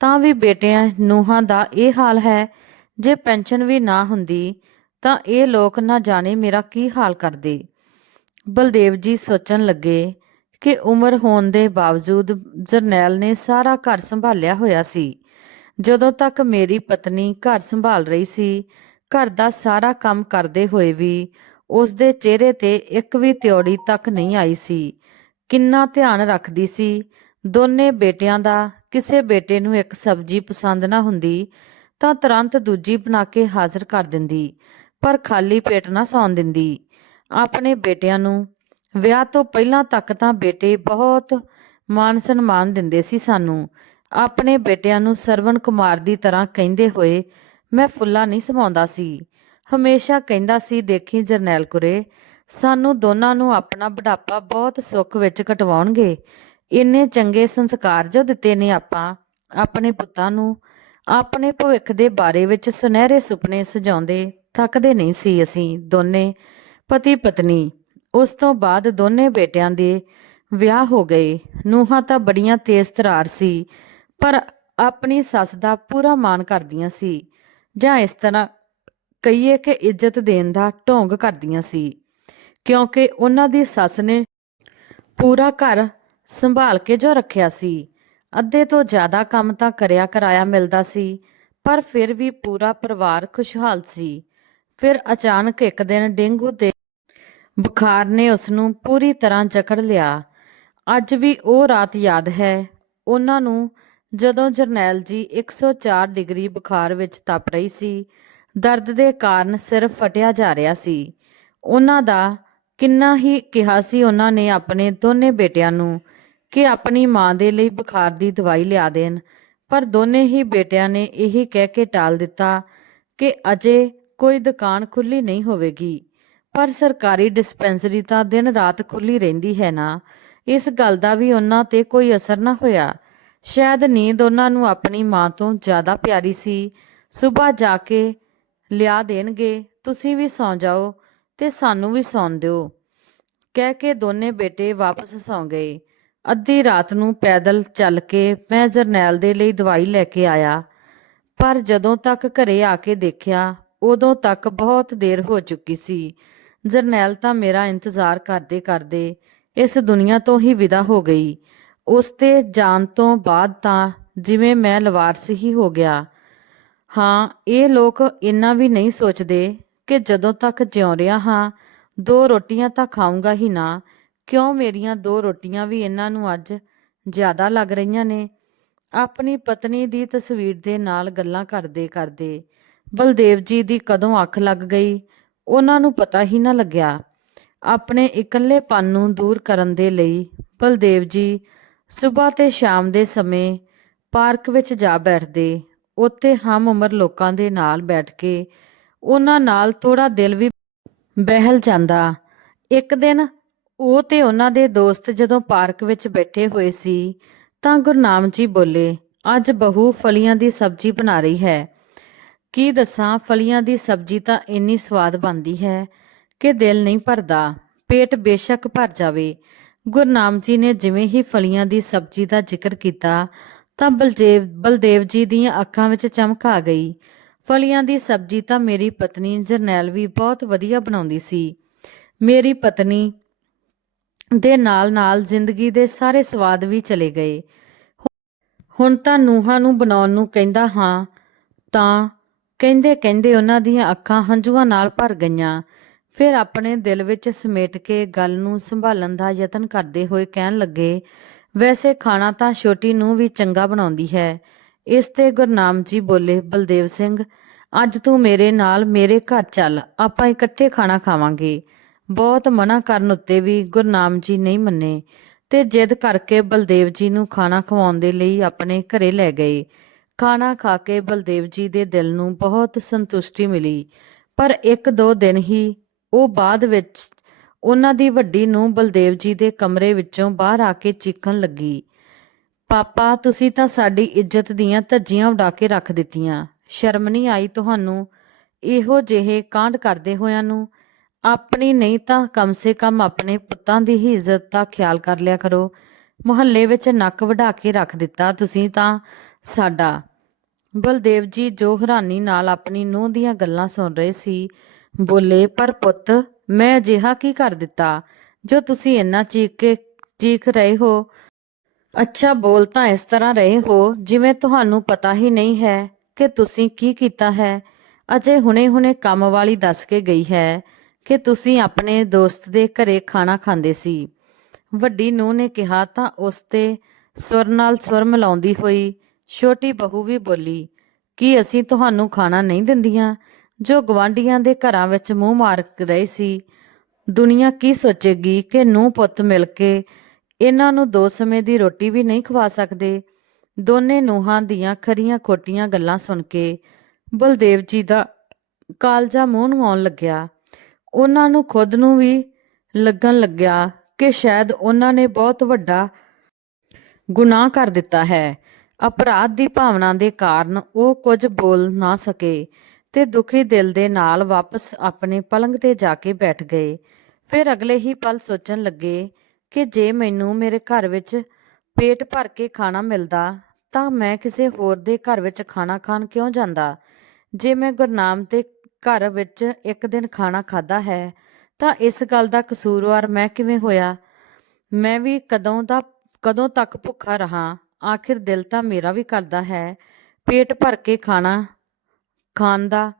ਤਾਂ ਵੀ ਬੇਟਿਆਂ ਨੂੰਹਾਂ ਦਾ ਇਹ ਹਾਲ ਹੈ। ਜੇ ਪੈਨਸ਼ਨ ਵੀ ਨਾ ਹੁੰਦੀ ਤਾਂ ਇਹ ਲੋਕ ਨਾ ਜਾਣੇ ਮੇਰਾ ਕੀ ਹਾਲ ਕਰਦੇ। ਬਲਦੇਵ ਜੀ ਸੋਚਣ ਲੱਗੇ ਕਿ ਉਮਰ ਹੋਣ ਦੇ ਬਾਵਜੂਦ ਜਰਨੈਲ ਨੇ ਸਾਰਾ ਘਰ ਸੰਭਾਲਿਆ ਹੋਇਆ ਸੀ। ਜਦੋਂ ਤੱਕ ਮੇਰੀ ਪਤਨੀ ਘਰ ਸੰਭਾਲ ਰਹੀ ਸੀ, ਘਰ ਦਾ ਸਾਰਾ ਕੰਮ ਕਰਦੇ ਹੋਏ ਵੀ ਉਸ ਦੇ ਚਿਹਰੇ ਤੇ ਇੱਕ ਵੀ ਤਿਉੜੀ ਤੱਕ ਨਹੀਂ ਆਈ ਸੀ। ਕਿੰਨਾ ਧਿਆਨ ਰੱਖਦੀ ਸੀ ਦੋਨੇ ਬੇਟਿਆਂ ਦਾ। ਕਿਸੇ ਬੇਟੇ ਨੂੰ ਇੱਕ ਸਬਜ਼ੀ ਪਸੰਦ ਨਾ ਹੁੰਦੀ ਤਾਂ ਤੁਰੰਤ ਦੂਜੀ ਬਣਾ ਕੇ ਹਾਜ਼ਰ ਕਰ ਦਿੰਦੀ, ਪਰ ਖਾਲੀ ਪੇਟ ਨਾ ਸੌਣ ਦਿੰਦੀ। ਆਪਣੇ ਬੇਟਿਆਂ ਨੂੰ ਵਿਆਹ ਤੋਂ ਪਹਿਲਾਂ ਤੱਕ ਤਾਂ ਬੇਟੇ ਬਹੁਤ ਮਾਣ ਸਨਮਾਨ ਦਿੰਦੇ ਸੀ ਸਾਨੂੰ। ਆਪਣੇ ਬੇਟਿਆਂ ਨੂੰ ਸਰਵਣ ਕੁਮਾਰ ਦੀ ਤਰ੍ਹਾਂ ਕਹਿੰਦੇ ਹੋਏ ਮੈਂ ਫੁੱਲਾ ਨਹੀਂ ਸਮਾਉਂਦਾ ਸੀ। ਹਮੇਸ਼ਾ ਕਹਿੰਦਾ ਸੀ, ਦੇਖੀ ਜਰਨੈਲ ਕੁਰੇ, ਸਾਨੂੰ ਦੋਨਾਂ ਨੂੰ ਆਪਣਾ ਬੁਢਾਪਾ ਬਹੁਤ ਸੁੱਖ ਵਿੱਚ ਕਟਵਾਉਣਗੇ। ਇੰਨੇ ਚੰਗੇ ਸੰਸਕਾਰ ਜੋ ਦਿੱਤੇ ਨੇ ਆਪਾਂ ਆਪਣੇ ਪੁੱਤਾਂ ਨੂੰ। ਆਪਣੇ ਭਵਿੱਖ ਦੇ ਬਾਰੇ ਵਿੱਚ ਸੁਨਹਿਰੇ ਸੁਪਨੇ ਸਜਾਉਂਦੇ ਥੱਕਦੇ ਨਹੀਂ ਸੀ ਅਸੀਂ ਦੋਨੇ ਪਤੀ ਪਤਨੀ। ਉਸ ਤੋਂ ਬਾਅਦ ਦੋਨੇ ਬੇਟਿਆਂ ਦੇ ਵਿਆਹ ਹੋ ਗਏ। ਨੂੰਹਾਂ ਤਾਂ ਬੜੀਆਂ ਤੇਜ਼ ਤਰਾਰ ਸੀ, ਪਰ ਆਪਣੀ ਸੱਸ ਦਾ ਪੂਰਾ ਮਾਣ ਕਰਦੀਆਂ ਸੀ, ਜਾਂ ਇਸ ਤਰ੍ਹਾਂ ਕਹੀਏ ਕਿ ਇੱਜ਼ਤ ਦੇਣ ਦਾ ਢੋਂਗ ਕਰਦੀਆਂ ਸੀ, ਕਿਉਂਕਿ ਉਹਨਾਂ ਦੀ ਸੱਸ ਨੇ ਪੂਰਾ ਘਰ ਸੰਭਾਲ ਕੇ ਜੋ ਰੱਖਿਆ ਸੀ। ਅੱਧੇ ਤੋਂ ਜ਼ਿਆਦਾ ਕੰਮ ਤਾਂ ਕਰਿਆ ਕਰਾਇਆ ਮਿਲਦਾ ਸੀ, ਪਰ ਫਿਰ ਵੀ ਪੂਰਾ ਪਰਿਵਾਰ ਖੁਸ਼ਹਾਲ ਸੀ। ਫਿਰ ਅਚਾਨਕ ਇੱਕ ਦਿਨ ਡੇਂਗੂ ਦੇ ਬੁਖਾਰ ਨੇ ਉਸ ਨੂੰ ਪੂਰੀ ਤਰ੍ਹਾਂ ਜਕੜ ਲਿਆ। ਅੱਜ ਵੀ ਉਹ ਰਾਤ ਯਾਦ ਹੈ ਉਹਨਾਂ ਨੂੰ, ਜਦੋਂ ਜਰਨੈਲ ਜੀ 104 ਡਿਗਰੀ ਬੁਖਾਰ ਵਿੱਚ ਤਪ ਰਹੀ ਸੀ। ਦਰਦ ਦੇ ਕਾਰਨ ਸਿਰ ਫਟਿਆ ਜਾ ਰਿਹਾ ਸੀ। ਉਹਨਾਂ ਦਾ ਕਿੰਨਾ ਹੀ ਕਿਹਾ ਸੀ ਉਹਨਾਂ ਨੇ ਆਪਣੇ ਦੋਨੇ ਬੇਟਿਆਂ ਨੂੰ ਕਿ ਆਪਣੀ ਮਾਂ ਦੇ ਲਈ ਬੁਖਾਰ ਦੀ ਦਵਾਈ ਲਿਆ ਦੇਣ, ਪਰ ਦੋਨੇ ਹੀ ਬੇਟਿਆਂ ਨੇ ਇਹੀ ਕਹਿ ਕੇ ਟਾਲ ਦਿੱਤਾ ਕਿ ਅਜੇ ਕੋਈ ਦੁਕਾਨ ਖੁੱਲੀ ਨਹੀਂ ਹੋਵੇਗੀ। ਪਰ ਸਰਕਾਰੀ ਡਿਸਪੈਂਸਰੀ ਤਾਂ ਦਿਨ ਰਾਤ ਖੁੱਲੀ ਰਹਿੰਦੀ ਹੈ ਨਾ। ਇਸ ਗੱਲ ਦਾ ਵੀ ਉਹਨਾਂ ਤੇ ਕੋਈ ਅਸਰ ਨਾ ਹੋਇਆ। ਸ਼ਾਇਦ ਨੀਂਦ ਉਹਨਾਂ ਨੂੰ ਆਪਣੀ ਮਾਂ ਤੋਂ ਜ਼ਿਆਦਾ ਪਿਆਰੀ ਸੀ। ਸੁਬਾਹ ਜਾ ਕੇ ਲਿਆ ਦੇਣਗੇ, ਤੁਸੀਂ ਵੀ ਸੌਂ ਜਾਓ ਤੇ ਸਾਨੂੰ ਵੀ ਸੌਣ ਦਿਓ, ਕਹਿ ਕੇ ਦੋਨੇ ਬੇਟੇ ਵਾਪਸ ਸੌਂ ਗਏ। ਅੱਧੀ ਰਾਤ ਨੂੰ ਪੈਦਲ ਚੱਲ ਕੇ ਮੈਂ ਜਰਨੈਲ ਦੇ ਲਈ ਦਵਾਈ ਲੈ ਕੇ ਆਇਆ, ਪਰ ਜਦੋਂ ਤੱਕ ਘਰੇ ਆ ਕੇ ਦੇਖਿਆ ਉਦੋਂ ਤੱਕ ਬਹੁਤ ਦੇਰ ਹੋ ਚੁੱਕੀ ਸੀ। ਜਰਨੈਲ ਤਾਂ ਮੇਰਾ ਇੰਤਜ਼ਾਰ ਕਰਦੇ ਕਰਦੇ ਇਸ ਦੁਨੀਆ ਤੋਂ ਹੀ ਵਿਦਾ ਹੋ ਗਈ। ਉਸ ਤੇ ਜਾਣ ਤੋਂ ਬਾਅਦ ਤਾਂ ਜਿਵੇਂ ਮੈਂ ਲਵਾਰਸ ਹੀ ਹੋ ਗਿਆ। ਹਾਂ, ਇਹ ਲੋਕ ਇੰਨਾ ਵੀ ਨਹੀਂ ਸੋਚਦੇ ਕਿ ਜਦੋਂ ਤੱਕ ਜਿਉਂ ਰਿਹਾ ਹਾਂ 2 ਰੋਟੀਆਂ ਤਾਂ ਖਾਊਂਗਾ ਹੀ ਨਾ। ਕਿਉਂ ਮੇਰੀਆਂ 2 ਰੋਟੀਆਂ ਵੀ ਇਹਨਾਂ ਨੂੰ ਅੱਜ ਜ਼ਿਆਦਾ ਲੱਗ ਰਹੀਆਂ ਨੇ। ਆਪਣੀ ਪਤਨੀ ਦੀ ਤਸਵੀਰ ਦੇ ਨਾਲ ਗੱਲਾਂ ਕਰਦੇ ਕਰਦੇ ਬਲਦੇਵ ਜੀ ਦੀ ਕਦੋਂ ਅੱਖ ਲੱਗ ਗਈ ਉਹਨਾਂ ਨੂੰ ਪਤਾ ਹੀ ਨਾ ਲੱਗਿਆ। ਆਪਣੇ ਇਕੱਲੇਪਨ ਨੂੰ ਦੂਰ ਕਰਨ ਦੇ ਲਈ ਬਲਦੇਵ ਜੀ ਸਵੇਰ ਤੇ ਸ਼ਾਮ ਦੇ ਸਮੇਂ ਪਾਰਕ ਵਿੱਚ ਜਾ ਬੈਠਦੇ। ਉੱਥੇ ਹਮ ਉਮਰ ਲੋਕਾਂ ਦੇ ਨਾਲ ਬੈਠ ਕੇ ਉਹਨਾਂ ਨਾਲ ਥੋੜਾ ਦਿਲ ਵੀ ਬਹਿਲ ਜਾਂਦਾ। ਇੱਕ ਦਿਨ ਉਹ ਤੇ ਉਹਨਾਂ ਦੇ ਦੋਸਤ ਜਦੋਂ ਪਾਰਕ ਵਿੱਚ ਬੈਠੇ ਹੋਏ ਸੀ ਤਾਂ ਗੁਰਨਾਮ ਜੀ ਬੋਲੇ, ਅੱਜ ਬਹੂ ਫਲੀਆਂ ਦੀ ਸਬਜ਼ੀ ਬਣਾ ਰਹੀ ਹੈ। ਕੀ ਦੱਸਾਂ, ਫਲੀਆਂ ਦੀ ਸਬਜ਼ੀ ਤਾਂ ਇੰਨੀ ਸਵਾਦ ਬਣਦੀ ਹੈ ਕਿ ਦਿਲ ਨਹੀਂ ਭਰਦਾ, ਪੇਟ ਬੇਸ਼ੱਕ ਭਰ ਜਾਵੇ। ਗੁਰਨਾਮ ਜੀ ਨੇ ਜਿਵੇਂ ਹੀ ਫਲੀਆਂ ਦੀ ਸਬਜ਼ੀ ਦਾ ਜ਼ਿਕਰ ਕੀਤਾ ਤਾਂ ਬਲਦੇਵ ਜੀ ਦੀਆਂ ਅੱਖਾਂ ਵਿੱਚ ਚਮਕ ਆ ਗਈ। ਫਲੀਆਂ ਦੀ ਸਬਜ਼ੀ ਤਾਂ ਮੇਰੀ ਪਤਨੀ ਜਰਨੈਲ ਵੀ ਬਹੁਤ ਵਧੀਆ ਬਣਾਉਂਦੀ ਸੀ। ਮੇਰੀ ਪਤਨੀ ਦੇ ਨਾਲ ਨਾਲ ਜ਼ਿੰਦਗੀ ਦੇ ਸਾਰੇ ਸਵਾਦ ਵੀ ਚਲੇ ਗਏ। ਹੁਣ ਤਾਂ ਨੂੰਹਾਂ ਨੂੰ ਬਣਾਉਣ ਨੂੰ ਕਹਿੰਦਾ ਹਾਂ ਤਾਂ ਕਹਿੰਦੇ ਕਹਿੰਦੇ ਉਹਨਾਂ ਦੀਆਂ ਅੱਖਾਂ ਹੰਝੂਆਂ ਨਾਲ ਭਰ ਗਈਆਂ। ਫਿਰ ਆਪਣੇ ਦਿਲ ਵਿੱਚ ਸਮੇਟ ਕੇ ਗੱਲ ਨੂੰ ਸੰਭਾਲਣ ਦਾ ਯਤਨ ਕਰਦੇ ਹੋਏ ਕਹਿਣ ਲੱਗੇ, ਵੈਸੇ ਖਾਣਾ ਤਾਂ ਛੋਟੀ ਨੂੰਹ ਵੀ ਚੰਗਾ ਬਣਾਉਂਦੀ ਹੈ। ਇਸ ਤੇ ਗੁਰਨਾਮ ਜੀ ਬੋਲੇ, ਬਲਦੇਵ ਸਿੰਘ, ਅੱਜ ਤੂੰ ਮੇਰੇ ਨਾਲ ਮੇਰੇ ਘਰ ਚੱਲ, ਆਪਾਂ ਇਕੱਠੇ ਖਾਣਾ ਖਾਵਾਂਗੇ। ਬਹੁਤ ਮਨਾ ਕਰਨ ਉੱਤੇ ਵੀ ਗੁਰਨਾਮ ਜੀ ਨਹੀਂ ਮੰਨੇ ਤੇ ਜਿੱਦ ਕਰਕੇ ਬਲਦੇਵ ਜੀ ਨੂੰ ਖਾਣਾ ਖਵਾਉਣ ਦੇ ਲਈ ਆਪਣੇ ਘਰੇ ਲੈ ਗਏ। ਖਾਣਾ ਖਾ ਕੇ ਬਲਦੇਵ ਜੀ ਦੇ ਦਿਲ ਨੂੰ ਬਹੁਤ ਸੰਤੁਸ਼ਟੀ ਮਿਲੀ, ਪਰ 1-2 ਦਿਨ ਹੀ ਉਹ ਬਾਅਦ ਵਿੱਚ ਉਹਨਾਂ ਦੀ ਵੱਡੀ ਨੂੰਹ ਬਲਦੇਵ ਜੀ ਦੇ ਕਮਰੇ ਵਿੱਚੋਂ ਬਾਹਰ ਆ ਕੇ ਚੀਖਣ ਲੱਗੀ, ਪਾਪਾ ਤੁਸੀਂ ਤਾਂ ਸਾਡੀ ਇੱਜ਼ਤ ਦੀਆਂ ਧੱਜੀਆਂ ਉਡਾ ਕੇ ਰੱਖ ਦਿੱਤੀਆਂ। ਸ਼ਰਮ ਨਹੀਂ ਆਈ ਤੁਹਾਨੂੰ ਇਹੋ ਜਿਹੇ ਕਾਂਡ ਕਰਦੇ ਹੋਇਆਂ ਨੂੰ? ਆਪਣੀ ਨਹੀਂ ਤਾਂ ਕਮ ਸੇ ਕਮ ਆਪਣੇ ਪੁੱਤਾਂ ਦੀ ਹੀ ਇੱਜ਼ਤ ਦਾ ਖਿਆਲ ਕਰ ਲਿਆ ਕਰੋ। ਮੁਹੱਲੇ ਵਿੱਚ ਨੱਕ ਵਢਾ ਕੇ ਰੱਖ ਦਿੱਤਾ ਤੁਸੀਂ ਤਾਂ ਸਾਡਾ। ਬਲਦੇਵ ਜੀ ਜੋ ਹੈਰਾਨੀ ਨਾਲ ਆਪਣੀ ਨੂੰਹ ਦੀਆਂ ਗੱਲਾਂ ਸੁਣ ਰਹੇ ਸੀ, ਬੋਲੇ, ਪਰ ਪੁੱਤ ਮੈਂ ਅਜਿਹਾ ਕੀ ਕਰ ਦਿੱਤਾ ਜੋ ਤੁਸੀਂ ਇੰਨਾ ਚੀਖ ਰਹੇ ਹੋ? ਅੱਛਾ, ਬੋਲ ਤਾਂ ਇਸ ਤਰ੍ਹਾਂ ਰਹੇ ਹੋ ਜਿਵੇਂ ਤੁਹਾਨੂੰ ਪਤਾ ਹੀ ਨਹੀਂ ਹੈ ਕਿ ਤੁਸੀਂ ਕੀ ਕੀਤਾ ਹੈ। ਅਜੇ ਹੁਣੇ-ਹੁਣੇ ਕੰਮ ਵਾਲੀ ਦੱਸ ਕੇ ਗਈ ਹੈ ਕਿ ਤੁਸੀਂ ਆਪਣੇ ਦੋਸਤ ਦੇ ਘਰੇ ਖਾਣਾ ਖਾਂਦੇ ਸੀ। ਵੱਡੀ ਨੂੰਹ ਨੇ ਕਿਹਾ ਤਾਂ ਉਸ ਤੇ ਸੁਰ ਨਾਲ ਸੁਰ ਮਿਲਾਉਂਦੀ ਹੋਈ ਛੋਟੀ ਬਹੂ ਵੀ ਬੋਲੀ, ਕੀ ਅਸੀਂ ਤੁਹਾਨੂੰ ਖਾਣਾ ਨਹੀਂ ਦਿੰਦੀਆਂ? ਜੋ ਗਵਾਂਢੀਆਂ ਦੇ ਘਰਾਂ ਵਿੱਚ ਮੂੰਹ ਮਾਰ ਰਹੇ ਸੀ। ਦੁਨੀਆ ਕੀ ਸੋਚੇਗੀ ਕਿ ਨੂੰਹ ਪੁੱਤ ਮਿਲ ਕੇ ਇਹਨਾਂ ਨੂੰ 2 ਸਮੇਂ ਦੀ ਰੋਟੀ ਵੀ ਨਹੀਂ ਖਵਾ ਸਕਦੇ। ਦੋਨੇ ਨੂੰਹਾਂ ਦੀਆਂ ਖਰੀਆਂ ਖੋਟੀਆਂ ਗੱਲਾਂ ਸੁਣ ਕੇ ਬਲਦੇਵ ਜੀ ਦਾ ਕਾਲਜਾ ਮੂੰਹ ਨੂੰ ਆਉਣ ਲੱਗਿਆ। ਉਹਨਾਂ ਨੂੰ ਖੁਦ ਨੂੰ ਵੀ ਲੱਗਣ ਲੱਗਿਆ ਕਿ ਸ਼ਾਇਦ ਉਹਨਾਂ ਨੇ ਬਹੁਤ ਵੱਡਾ ਗੁਨਾਹ ਕਰ ਦਿੱਤਾ ਹੈ। ਅਪਰਾਧ ਦੀ ਭਾਵਨਾ ਦੇ ਕਾਰਨ ਉਹ ਕੁਝ ਬੋਲ ਨਾ ਸਕੇ ਤੇ ਦੁਖੀ ਦਿਲ ਦੇ ਨਾਲ ਵਾਪਸ ਆਪਣੇ ਪਲੰਗ ਤੇ ਜਾ ਕੇ ਬੈਠ ਗਏ। ਫਿਰ ਅਗਲੇ ਹੀ ਪਲ ਸੋਚਣ ਲੱਗੇ ਕਿ ਜੇ ਮੈਨੂੰ ਮੇਰੇ ਘਰ ਵਿੱਚ ਪੇਟ ਭਰ ਕੇ ਖਾਣਾ ਮਿਲਦਾ ਤਾਂ ਮੈਂ ਕਿਸੇ ਹੋਰ ਦੇ ਘਰ ਵਿੱਚ ਖਾਣਾ ਖਾਣ ਕਿਉਂ ਜਾਂਦਾ? ਜੇ ਮੈਂ ਗੁਰਨਾਮ ਦੇ ਘਰ ਵਿੱਚ ਇੱਕ ਦਿਨ ਖਾਣਾ ਖਾਧਾ ਹੈ ਤਾਂ ਇਸ ਗੱਲ ਦਾ ਕਸੂਰਵਾਰ ਮੈਂ ਕਿਵੇਂ ਹੋਇਆ? ਮੈਂ ਵੀ ਕਦੋਂ ਤੱਕ ਭੁੱਖਾ ਰਹਾ? ਆਖਿਰ ਦਿਲ ਤਾਂ ਮੇਰਾ ਵੀ ਕਰਦਾ ਹੈ ਪੇਟ ਭਰ ਕੇ ਖਾਣਾ ਖਾਣ ਦਾ।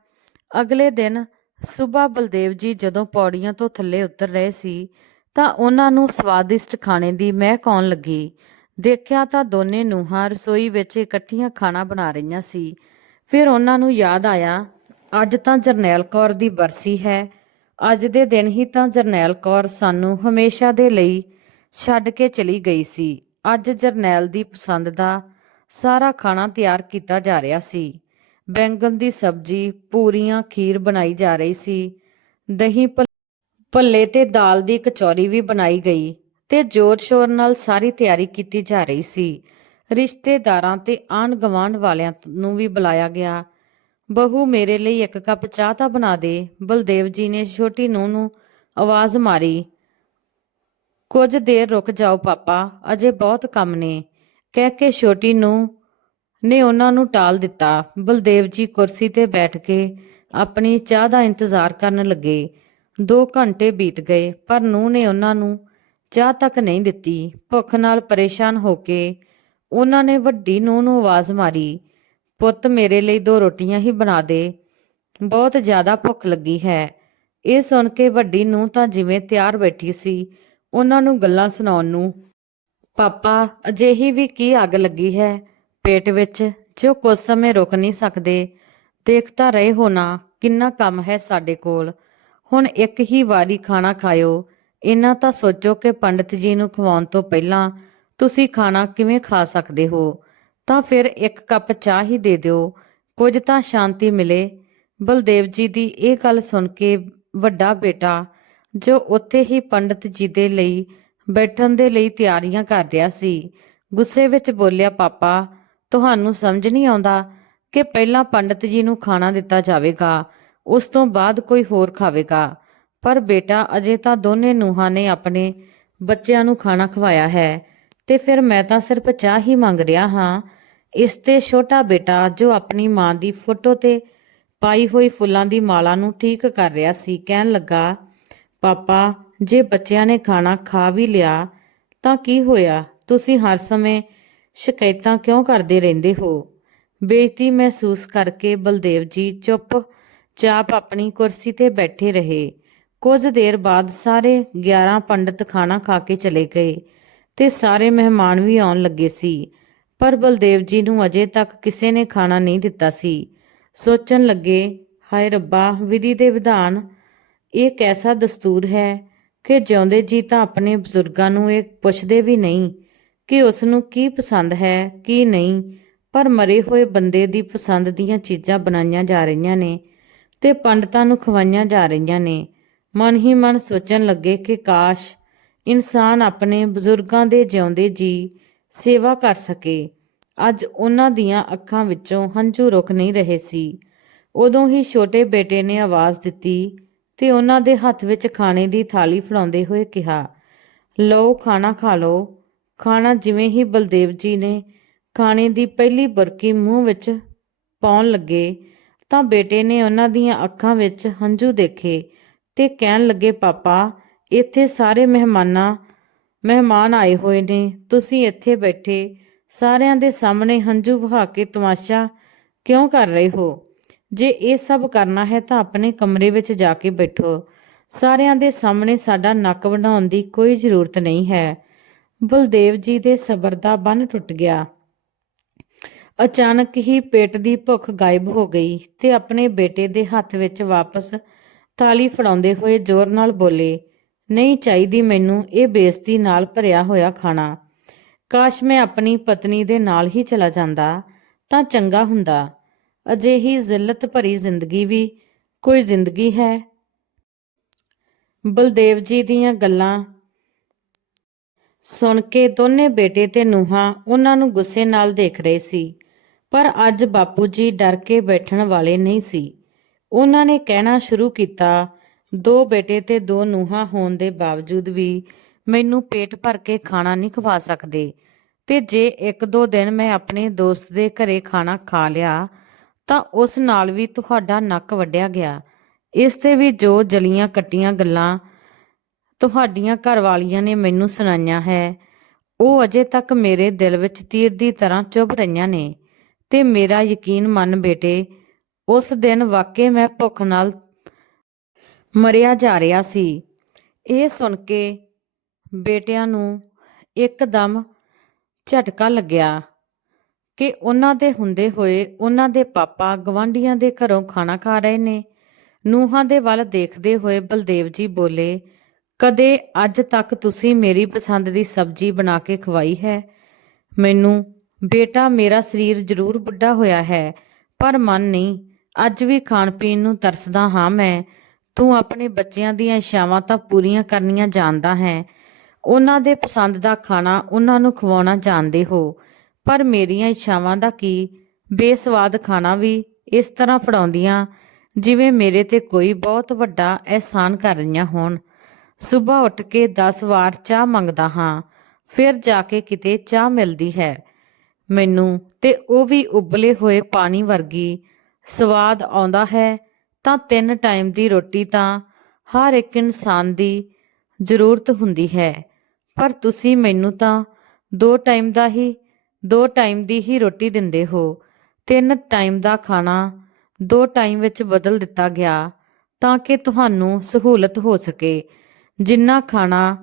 ਅਗਲੇ ਦਿਨ ਸੁਬਾ ਬਲਦੇਵ ਜੀ ਜਦੋਂ ਪੌੜੀਆਂ ਤੋਂ ਥੱਲੇ ਉਤਰ ਰਹੇ ਸੀ ਤਾਂ ਉਹਨਾਂ ਨੂੰ ਸਵਾਦਿਸ਼ਟ ਖਾਣੇ ਦੀ ਮਹਿਕ ਆਉਣ ਲੱਗੀ। ਦੇਖਿਆ ਤਾਂ ਦੋਨੇ ਨੂੰਹਾਂ ਰਸੋਈ ਵਿੱਚ ਇਕੱਠੀਆਂ ਖਾਣਾ ਬਣਾ ਰਹੀਆਂ ਸੀ। ਫਿਰ ਉਹਨਾਂ ਨੂੰ ਯਾਦ ਆਇਆ, ਅੱਜ ਤਾਂ ਜਰਨੈਲ ਕੌਰ ਦੀ ਬਰਸੀ ਹੈ। ਅੱਜ ਦੇ ਦਿਨ ਹੀ ਤਾਂ ਜਰਨੈਲ ਕੌਰ ਸਾਨੂੰ ਹਮੇਸ਼ਾ ਦੇ ਲਈ ਛੱਡ ਕੇ ਚਲੀ ਗਈ ਸੀ। ਅੱਜ ਜਰਨੈਲ ਦੀ ਪਸੰਦ ਦਾ ਸਾਰਾ ਖਾਣਾ ਤਿਆਰ ਕੀਤਾ ਜਾ ਰਿਹਾ ਸੀ। ਬੈਂਗਣ ਦੀ ਸਬਜ਼ੀ, ਪੂਰੀਆਂ, ਖੀਰ ਬਣਾਈ ਜਾ ਰਹੀ ਸੀ। ਦਹੀਂ ਭੱਲੇ ਤੇ ਦਾਲ ਦੀ ਕਚੌਰੀ ਵੀ ਬਣਾਈ ਗਈ ਤੇ ਜ਼ੋਰ ਸ਼ੋਰ ਨਾਲ ਸਾਰੀ ਤਿਆਰੀ ਕੀਤੀ ਜਾ ਰਹੀ ਸੀ। ਰਿਸ਼ਤੇਦਾਰਾਂ ਤੇ ਆਂਢ ਗੁਆਂਢ ਵਾਲਿਆਂ ਨੂੰ ਵੀ ਬੁਲਾਇਆ ਗਿਆ। ਬਹੂ, ਮੇਰੇ ਲਈ 1 ਕੱਪ ਚਾਹ ਤਾਂ ਬਣਾ ਦੇ। ਬਲਦੇਵ ਜੀ ਨੇ ਛੋਟੀ ਨੂੰਹ ਨੂੰ ਆਵਾਜ਼ ਮਾਰੀ। ਕੁਝ ਦੇਰ ਰੁਕ ਜਾਓ ਪਾਪਾ, ਅਜੇ ਬਹੁਤ ਕੰਮ ਨੇ, ਕਹਿ ਕੇ ਛੋਟੀ ਨੂੰਹ ਨੇ ਉਹਨਾਂ ਨੂੰ ਟਾਲ ਦਿੱਤਾ। ਬਲਦੇਵ ਜੀ ਕੁਰਸੀ ਤੇ ਬੈਠ ਕੇ ਆਪਣੀ ਚਾਹ ਦਾ ਇੰਤਜ਼ਾਰ ਕਰਨ ਲੱਗੇ। 2 ਘੰਟੇ ਬੀਤ ਗਏ ਪਰ ਨੂੰਹ ਨੇ ਉਹਨਾਂ ਨੂੰ ਚਾਹ ਤੱਕ ਨਹੀਂ ਦਿੱਤੀ। ਭੁੱਖ ਨਾਲ ਪਰੇਸ਼ਾਨ ਹੋ ਕੇ ਉਹਨਾਂ ਨੇ ਵੱਡੀ ਨੂੰਹ ਨੂੰ ਆਵਾਜ਼ ਮਾਰੀ, ਪੁੱਤ ਮੇਰੇ ਲਈ 2 ਰੋਟੀਆਂ ਹੀ ਬਣਾ ਦੇ, ਬਹੁਤ ਜ਼ਿਆਦਾ ਭੁੱਖ ਲੱਗੀ ਹੈ। ਇਹ ਸੁਣ ਕੇ ਵੱਡੀ ਨੂੰਹ ਤਾਂ ਜਿਵੇਂ ਤਿਆਰ ਬੈਠੀ ਸੀ ਉਹਨਾਂ ਨੂੰ ਗੱਲਾਂ ਸੁਣਾਉਣ ਨੂੰ। ਪਾਪਾ, ਅਜਿਹੀ ਵੀ ਕੀ ਅੱਗ ਲੱਗੀ ਹੈ ਪੇਟ ਵਿੱਚ ਜੋ ਕੁਝ ਸਮੇਂ ਰੁਕ ਨਹੀਂ ਸਕਦੇ? ਦੇਖਤਾ ਰਹੇ ਹੋ ਨਾ ਕਿੰਨਾ ਕੰਮ ਹੈ ਸਾਡੇ ਕੋਲ। ਹੁਣ ਇੱਕ ਹੀ ਵਾਰੀ ਖਾਣਾ ਖਾਇਓ। ਇਹਨਾਂ ਤਾਂ ਸੋਚੋ ਕਿ ਪੰਡਿਤ ਜੀ ਨੂੰ ਖਵਾਉਣ ਤੋਂ ਪਹਿਲਾਂ ਤੁਸੀਂ ਖਾਣਾ ਕਿਵੇਂ ਖਾ ਸਕਦੇ ਹੋ। ਤਾਂ ਫਿਰ 1 ਕੱਪ ਚਾਹ ਹੀ ਦੇ ਦਿਓ, ਕੁਝ ਤਾਂ ਸ਼ਾਂਤੀ ਮਿਲੇ। ਬਲਦੇਵ ਜੀ ਦੀ ਇਹ ਗੱਲ ਸੁਣ ਕੇ ਵੱਡਾ ਬੇਟਾ, ਜੋ ਉੱਥੇ ਹੀ ਪੰਡਿਤ ਜੀ ਦੇ ਲਈ ਬੈਠਣ ਦੇ ਲਈ ਤਿਆਰੀਆਂ ਕਰ ਰਿਹਾ ਸੀ, ਗੁੱਸੇ ਵਿੱਚ ਬੋਲਿਆ, ਪਾਪਾ ਤੁਹਾਨੂੰ ਸਮਝ ਨਹੀਂ ਆਉਂਦਾ ਕਿ ਪਹਿਲਾਂ ਪੰਡਿਤ ਜੀ ਨੂੰ ਖਾਣਾ ਦਿੱਤਾ ਜਾਵੇਗਾ, ਉਸ ਤੋਂ ਬਾਅਦ ਕੋਈ ਹੋਰ ਖਾਵੇਗਾ। ਪਰ ਬੇਟਾ, ਅਜੇ ਤਾਂ ਦੋਨੇ ਨੂੰਹਾਂ ਨੇ ਆਪਣੇ ਬੱਚਿਆਂ ਨੂੰ ਖਾਣਾ ਖਵਾਇਆ ਹੈ ਤੇ ਫਿਰ ਮੈਂ ਤਾਂ ਸਿਰਫ ਚਾਹ ਹੀ ਮੰਗ ਰਿਹਾ ਹਾਂ। ਇਸ ਤੇ ਛੋਟਾ ਬੇਟਾ, ਜੋ ਆਪਣੀ ਮਾਂ ਦੀ ਫੋਟੋ ਤੇ ਪਾਈ ਹੋਈ ਫੁੱਲਾਂ ਦੀ ਮਾਲਾ ਨੂੰ ਠੀਕ ਕਰ ਰਿਹਾ ਸੀ, ਕਹਿਣ ਲੱਗਾ, ਪਾਪਾ ਜੇ ਬੱਚਿਆਂ ਨੇ ਖਾਣਾ ਖਾ ਵੀ ਲਿਆ ਤਾਂ ਕੀ ਹੋਇਆ? ਤੁਸੀਂ ਹਰ ਸਮੇਂ ਸ਼ਿਕਾਇਤਾਂ ਕਿਉਂ ਕਰਦੇ ਰਹਿੰਦੇ ਹੋ? ਬੇਇੱਜ਼ਤੀ ਮਹਿਸੂਸ ਕਰਕੇ ਬਲਦੇਵ ਜੀ ਚੁੱਪਚਾਪ ਆਪਣੀ ਕੁਰਸੀ ਤੇ ਬੈਠੇ ਰਹੇ। ਕੁਝ ਦੇਰ ਬਾਅਦ ਸਾਰੇ 11 ਪੰਡਿਤ ਖਾਣਾ ਖਾ ਕੇ ਚਲੇ ਗਏ ਤੇ ਸਾਰੇ ਮਹਿਮਾਨ ਵੀ ਆਉਣ ਲੱਗੇ ਸੀ, ਪਰ ਬਲਦੇਵ ਜੀ ਨੂੰ ਅਜੇ ਤੱਕ ਕਿਸੇ ਨੇ ਖਾਣਾ ਨਹੀਂ ਦਿੱਤਾ ਸੀ। ਸੋਚਣ ਲੱਗੇ, ਹਾਏ ਰੱਬਾ, ਵਿਧੀ ਦੇ ਵਿਧਾਨ ਇਹ ਇੱਕ ਐਸਾ ਦਸਤੂਰ ਹੈ ਕਿ ਜਿਉਂਦੇ ਜੀ ਤਾਂ ਆਪਣੇ ਬਜ਼ੁਰਗਾਂ ਨੂੰ ਇਹ ਪੁੱਛਦੇ ਵੀ ਨਹੀਂ ਕਿ ਉਸ ਨੂੰ ਕੀ ਪਸੰਦ ਹੈ ਕੀ ਨਹੀਂ, ਪਰ ਮਰੇ ਹੋਏ ਬੰਦੇ ਦੀ ਪਸੰਦ ਦੀਆਂ ਚੀਜ਼ਾਂ ਬਣਾਈਆਂ ਜਾ ਰਹੀਆਂ ਨੇ ਤੇ ਪੰਡਤਾਂ ਨੂੰ ਖਵਾਈਆਂ ਜਾ ਰਹੀਆਂ ਨੇ। ਮਨ ਹੀ ਮਨ ਸੋਚਣ ਲੱਗੇ ਕਿ ਕਾਸ਼ ਇਨਸਾਨ ਆਪਣੇ ਬਜ਼ੁਰਗਾਂ ਦੇ ਜਿਉਂਦੇ ਜੀ ਸੇਵਾ ਕਰ ਸਕੇ। ਅੱਜ ਉਹਨਾਂ ਦੀਆਂ ਅੱਖਾਂ ਵਿੱਚੋਂ ਹੰਝੂ ਰੁਕ ਨਹੀਂ ਰਹੇ ਸੀ। ਉਦੋਂ ਹੀ ਛੋਟੇ ਬੇਟੇ ਨੇ ਆਵਾਜ਼ ਦਿੱਤੀ ਤੇ ਉਹਨਾਂ ਦੇ ਹੱਥ ਵਿੱਚ ਖਾਣੇ ਦੀ ਥਾਲੀ ਫੜਾਉਂਦੇ ਹੋਏ ਕਿਹਾ, ਲਓ ਖਾਣਾ ਖਾ ਲਓ। ਖਾਣਾ ਜਿਵੇਂ ਹੀ ਬਲਦੇਵ ਜੀ ਨੇ ਖਾਣੇ ਦੀ ਪਹਿਲੀ ਬੁਰਕੀ ਮੂੰਹ ਵਿੱਚ ਪਾਉਣ ਲੱਗੇ ਤਾਂ ਬੇਟੇ ਨੇ ਉਹਨਾਂ ਦੀਆਂ ਅੱਖਾਂ ਵਿੱਚ ਹੰਝੂ ਦੇਖੇ ਤੇ ਕਹਿਣ ਲੱਗੇ, ਪਾਪਾ ਇੱਥੇ ਸਾਰੇ ਮਹਿਮਾਨ ਆਏ ਹੋਏ ਨੇ, ਤੁਸੀਂ ਇੱਥੇ ਬੈਠੇ ਸਾਰਿਆਂ ਦੇ ਸਾਹਮਣੇ ਹੰਝੂ ਵਹਾ ਕੇ ਤਮਾਸ਼ਾ ਕਿਉਂ ਕਰ ਰਹੇ ਹੋ? ਜੇ ਇਹ ਸਭ ਕਰਨਾ ਹੈ ਤਾਂ ਆਪਣੇ ਕਮਰੇ ਵਿੱਚ ਜਾ ਕੇ ਬੈਠੋ। ਸਾਰਿਆਂ ਦੇ ਸਾਹਮਣੇ ਸਾਡਾ ਨੱਕ ਵਢਾਉਣ ਦੀ ਕੋਈ ਜ਼ਰੂਰਤ ਨਹੀਂ ਹੈ। ਬਲਦੇਵ ਜੀ ਦੇ ਸਬਰ ਦਾ ਬੰਨ੍ਹ ਟੁੱਟ ਗਿਆ। ਅਚਾਨਕ ਹੀ ਪੇਟ ਦੀ ਭੁੱਖ ਗਾਇਬ ਹੋ ਗਈ ਤੇ ਆਪਣੇ ਬੇਟੇ ਦੇ ਹੱਥ ਵਿੱਚ ਵਾਪਸ ਥਾਲੀ ਫੜਾਉਂਦੇ ਹੋਏ ਜ਼ੋਰ ਨਾਲ ਬੋਲੇ, ਨਹੀਂ ਚਾਹੀਦੀ ਮੈਨੂੰ ਇਹ ਬੇਇੱਜ਼ਤੀ ਨਾਲ ਭਰਿਆ ਹੋਇਆ ਖਾਣਾ। ਕਾਸ਼ ਮੈਂ ਆਪਣੀ ਪਤਨੀ ਦੇ ਨਾਲ ਹੀ ਚਲਾ ਜਾਂਦਾ ਤਾਂ ਚੰਗਾ ਹੁੰਦਾ। ਅਜਿਹੀ ਜ਼ਿੱਲਤ ਭਰੀ ਜ਼ਿੰਦਗੀ ਵੀ ਕੋਈ ਜ਼ਿੰਦਗੀ ਹੈ? ਬਲਦੇਵ ਜੀ ਦੀਆਂ ਗੱਲਾਂ ਸੁਣ ਕੇ ਦੋਨੇ ਬੇਟੇ ਤੇ ਨੂੰਹਾਂ ਉਹਨਾਂ ਨੂੰ ਗੁੱਸੇ ਨਾਲ ਦੇਖ ਰਹੇ ਸੀ, ਪਰ ਅੱਜ ਬਾਪੂ ਜੀ ਡਰ ਕੇ ਬੈਠਣ ਵਾਲੇ ਨਹੀਂ ਸੀ। ਉਹਨਾਂ ਨੇ ਕਹਿਣਾ ਸ਼ੁਰੂ ਕੀਤਾ, ਦੋ ਬੇਟੇ ਤੇ ਦੋ ਨੂੰਹਾਂ ਹੋਣ ਦੇ ਬਾਵਜੂਦ ਵੀ ਮੈਨੂੰ ਪੇਟ ਭਰ ਕੇ ਖਾਣਾ ਨਹੀਂ ਖਵਾ ਸਕਦੇ, ਤੇ ਜੇ ਇੱਕ ਦੋ ਦਿਨ ਮੈਂ ਆਪਣੇ ਦੋਸਤ ਦੇ ਘਰੇ ਖਾਣਾ ਖਾ ਲਿਆ ਤਾਂ ਉਸ ਨਾਲ ਵੀ ਤੁਹਾਡਾ ਨੱਕ ਵੱਢਿਆ ਗਿਆ। ਇਸ ਤੇ ਵੀ ਜੋ ਜਲੀਆਂ ਕੱਟੀਆਂ ਗੱਲਾਂ ਤੁਹਾਡੀਆਂ ਘਰਵਾਲੀਆਂ ਨੇ ਮੈਨੂੰ ਸੁਣਾਈਆਂ ਹੈ, ਉਹ ਅਜੇ ਤੱਕ ਮੇਰੇ ਦਿਲ ਵਿੱਚ ਤੀਰ ਦੀ ਤਰ੍ਹਾਂ ਚੁੱਭ ਰਹੀਆਂ ਨੇ ਤੇ ਮੇਰਾ ਯਕੀਨ ਮੰਨ ਬੇਟੇ, ਉਸ ਦਿਨ ਵਾਕਈ ਮੈਂ ਭੁੱਖ ਨਾਲ ਮਰਿਆ ਜਾ ਰਿਹਾ ਸੀ। ਇਹ ਸੁਣ ਕੇ ਬੇਟਿਆਂ ਨੂੰ ਇੱਕਦਮ ਝਟਕਾ ਲੱਗਿਆ ਕਿ ਉਹਨਾਂ ਦੇ ਹੁੰਦੇ ਹੋਏ ਉਹਨਾਂ ਦੇ ਪਾਪਾ ਗਵਾਂਢੀਆਂ ਦੇ ਘਰੋਂ ਖਾਣਾ ਖਾ ਰਹੇ ਨੇ। ਨੂੰਹਾਂ ਦੇ ਵੱਲ ਦੇਖਦੇ ਹੋਏ ਬਲਦੇਵ ਜੀ ਬੋਲੇ, ਕਦੇ ਅੱਜ ਤੱਕ ਤੁਸੀਂ ਮੇਰੀ ਪਸੰਦ ਦੀ ਸਬਜ਼ੀ ਬਣਾ ਕੇ ਖਵਾਈ ਹੈ ਮੈਨੂੰ? ਬੇਟਾ ਮੇਰਾ ਸਰੀਰ ਜ਼ਰੂਰ ਬੁੱਢਾ ਹੋਇਆ ਹੈ, ਪਰ ਮਨ ਨਹੀਂ। ਅੱਜ ਵੀ ਖਾਣ ਪੀਣ ਨੂੰ ਤਰਸਦਾ ਹਾਂ ਮੈਂ। ਤੂੰ ਆਪਣੇ ਬੱਚਿਆਂ ਦੀਆਂ ਇੱਛਾਵਾਂ ਤਾਂ ਪੂਰੀਆਂ ਕਰਨੀਆਂ ਜਾਣਦਾ ਹੈ, ਉਹਨਾਂ ਦੇ ਪਸੰਦ ਦਾ ਖਾਣਾ ਉਹਨਾਂ ਨੂੰ ਖਵਾਉਣਾ ਜਾਣਦੇ ਹੋ, ਪਰ ਮੇਰੀਆਂ ਇੱਛਾਵਾਂ ਦਾ ਕੀ? ਬੇਸਵਾਦ ਖਾਣਾ ਵੀ ਇਸ ਤਰ੍ਹਾਂ ਫੜਾਉਂਦੀਆਂ ਜਿਵੇਂ ਮੇਰੇ ਤੇ ਕੋਈ ਬਹੁਤ ਵੱਡਾ ਅਹਿਸਾਨ ਕਰ ਰਹੀਆਂ ਹੋਣ। ਸੁਬਾਹ ਉੱਠ ਕੇ 10 ਵਾਰ ਚਾਹ ਮੰਗਦਾ ਹਾਂ, ਫਿਰ ਜਾ ਕੇ ਕਿਤੇ ਚਾਹ ਮਿਲਦੀ ਹੈ ਮੈਨੂੰ, ਤੇ ਉਹ ਵੀ ਉਬਲੇ ਹੋਏ ਪਾਣੀ ਵਰਗੀ। ਸਵਾਦ ਆਉਂਦਾ ਹੈ ਤਾਂ 3 ਟਾਈਮ ਦੀ ਰੋਟੀ ਤਾਂ ਹਰ ਇੱਕ ਇਨਸਾਨ ਦੀ ਜ਼ਰੂਰਤ ਹੁੰਦੀ ਹੈ, ਪਰ ਤੁਸੀਂ ਮੈਨੂੰ ਤਾਂ 2 ਟਾਈਮ ਦੀ ਹੀ ਰੋਟੀ ਦਿੰਦੇ ਹੋ। 3 ਟਾਈਮ ਦਾ ਖਾਣਾ 2 ਟਾਈਮ ਵਿੱਚ ਬਦਲ ਦਿੱਤਾ ਗਿਆ ਤਾਂ ਕਿ ਤੁਹਾਨੂੰ ਸਹੂਲਤ ਹੋ ਸਕੇ। ਜਿੰਨਾ ਖਾਣਾ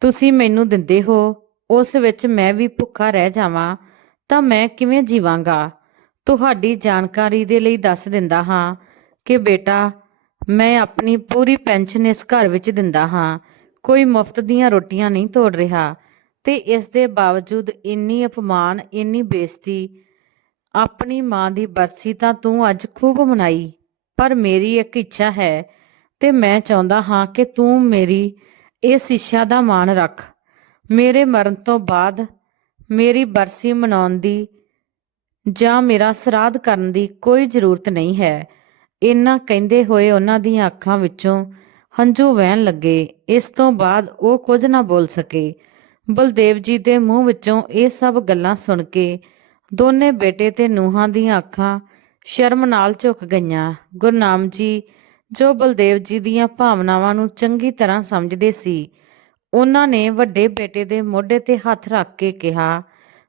ਤੁਸੀਂ ਮੈਨੂੰ ਦਿੰਦੇ ਹੋ ਉਸ ਵਿੱਚ ਮੈਂ ਵੀ ਭੁੱਖਾ ਰਹਿ ਜਾਵਾਂ ਤਾਂ ਮੈਂ ਕਿਵੇਂ ਜੀਵਾਂਗਾ? ਤੁਹਾਡੀ ਜਾਣਕਾਰੀ ਦੇ ਲਈ ਦੱਸ ਦਿੰਦਾ ਹਾਂ ਕਿ ਬੇਟਾ, ਮੈਂ ਆਪਣੀ ਪੂਰੀ ਪੈਨਸ਼ਨ ਇਸ ਘਰ ਵਿੱਚ ਦਿੰਦਾ ਹਾਂ, ਕੋਈ ਮੁਫਤ ਦੀਆਂ ਰੋਟੀਆਂ ਨਹੀਂ ਤੋੜ ਰਿਹਾ। ਤੇ ਇਸ ਦੇ ਬਾਵਜੂਦ ਇੰਨੀ ਅਪਮਾਨ, ਇੰਨੀ ਬੇਇੱਜ਼ਤੀ। ਆਪਣੀ ਮਾਂ ਦੀ ਬਰਸੀ ਤਾਂ ਤੂੰ ਅੱਜ ਖੂਬ ਮਨਾਈ, ਪਰ ਮੇਰੀ ਇੱਕ ਇੱਛਾ ਹੈ ਤੇ ਮੈਂ ਚਾਹੁੰਦਾ ਹਾਂ ਕਿ ਤੂੰ ਮੇਰੀ ਇਸ ਇੱਛਾ ਦਾ ਮਾਣ ਰੱਖ। ਮੇਰੇ ਮਰਨ ਤੋਂ ਬਾਅਦ ਮੇਰੀ ਬਰਸੀ ਮਨਾਉਣ ਦੀ ਜਾਂ ਮੇਰਾ ਸਰਾਧ ਕਰਨ ਦੀ ਕੋਈ ਜ਼ਰੂਰਤ ਨਹੀਂ ਹੈ। ਇੰਨਾ ਕਹਿੰਦੇ ਹੋਏ ਉਹਨਾਂ ਦੀਆਂ ਅੱਖਾਂ ਵਿੱਚੋਂ ਹੰਝੂ ਵਹਿਣ ਲੱਗੇ। ਇਸ ਤੋਂ ਬਾਅਦ ਉਹ ਕੁਝ ਨਾ ਬੋਲ ਸਕੇ। ਬਲਦੇਵ ਜੀ ਦੇ ਮੂੰਹ ਵਿੱਚੋਂ ਇਹ ਸਭ ਗੱਲਾਂ ਸੁਣ ਕੇ ਦੋਨੇ ਬੇਟੇ ਤੇ ਨੂੰਹਾਂ ਦੀਆਂ ਅੱਖਾਂ ਸ਼ਰਮ ਨਾਲ ਝੁਕ ਗਈਆਂ। ਗੁਰਨਾਮ ਜੀ, ਜੋ ਬਲਦੇਵ ਜੀ ਦੀਆਂ ਭਾਵਨਾਵਾਂ ਨੂੰ ਚੰਗੀ ਤਰ੍ਹਾਂ ਸਮਝਦੇ ਸੀ, ਉਹਨਾਂ ਨੇ ਵੱਡੇ ਬੇਟੇ ਦੇ ਮੋਢੇ ਤੇ ਹੱਥ ਰੱਖ ਕੇ ਕਿਹਾ,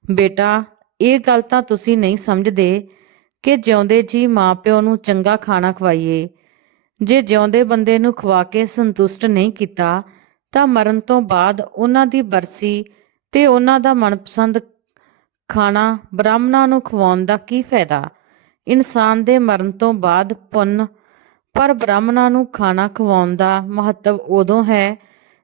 ਬੇਟਾ, ਇਹ ਗੱਲ ਤਾਂ ਤੁਸੀਂ ਨਹੀਂ ਸਮਝਦੇ ਕਿ ਜਿਉਂਦੇ ਜੀ ਮਾਂ ਪਿਓ ਨੂੰ ਚੰਗਾ ਖਾਣਾ ਖਵਾਈਏ। ਜੇ ਜਿਉਂਦੇ ਬੰਦੇ ਨੂੰ ਖਵਾ ਕੇ ਸੰਤੁਸ਼ਟ ਨਹੀਂ ਕੀਤਾ ਤਾਂ ਮਰਨ ਤੋਂ ਬਾਅਦ ਉਹਨਾਂ ਦੀ ਬਰਸੀ ਤੇ ਉਹਨਾਂ ਦਾ ਮਨਪਸੰਦ ਖਾਣਾ ਬ੍ਰਾਹਮਣਾਂ ਨੂੰ ਖਵਾਉਣ ਦਾ ਕੀ ਫਾਇਦਾ? ਇਨਸਾਨ ਦੇ ਮਰਨ ਤੋਂ ਬਾਅਦ ਪੁੰਨ ਪਰ ਬ੍ਰਾਹਮਣਾਂ ਨੂੰ ਖਾਣਾ ਖਵਾਉਣ ਦਾ ਮਹੱਤਵ ਉਦੋਂ ਹੈ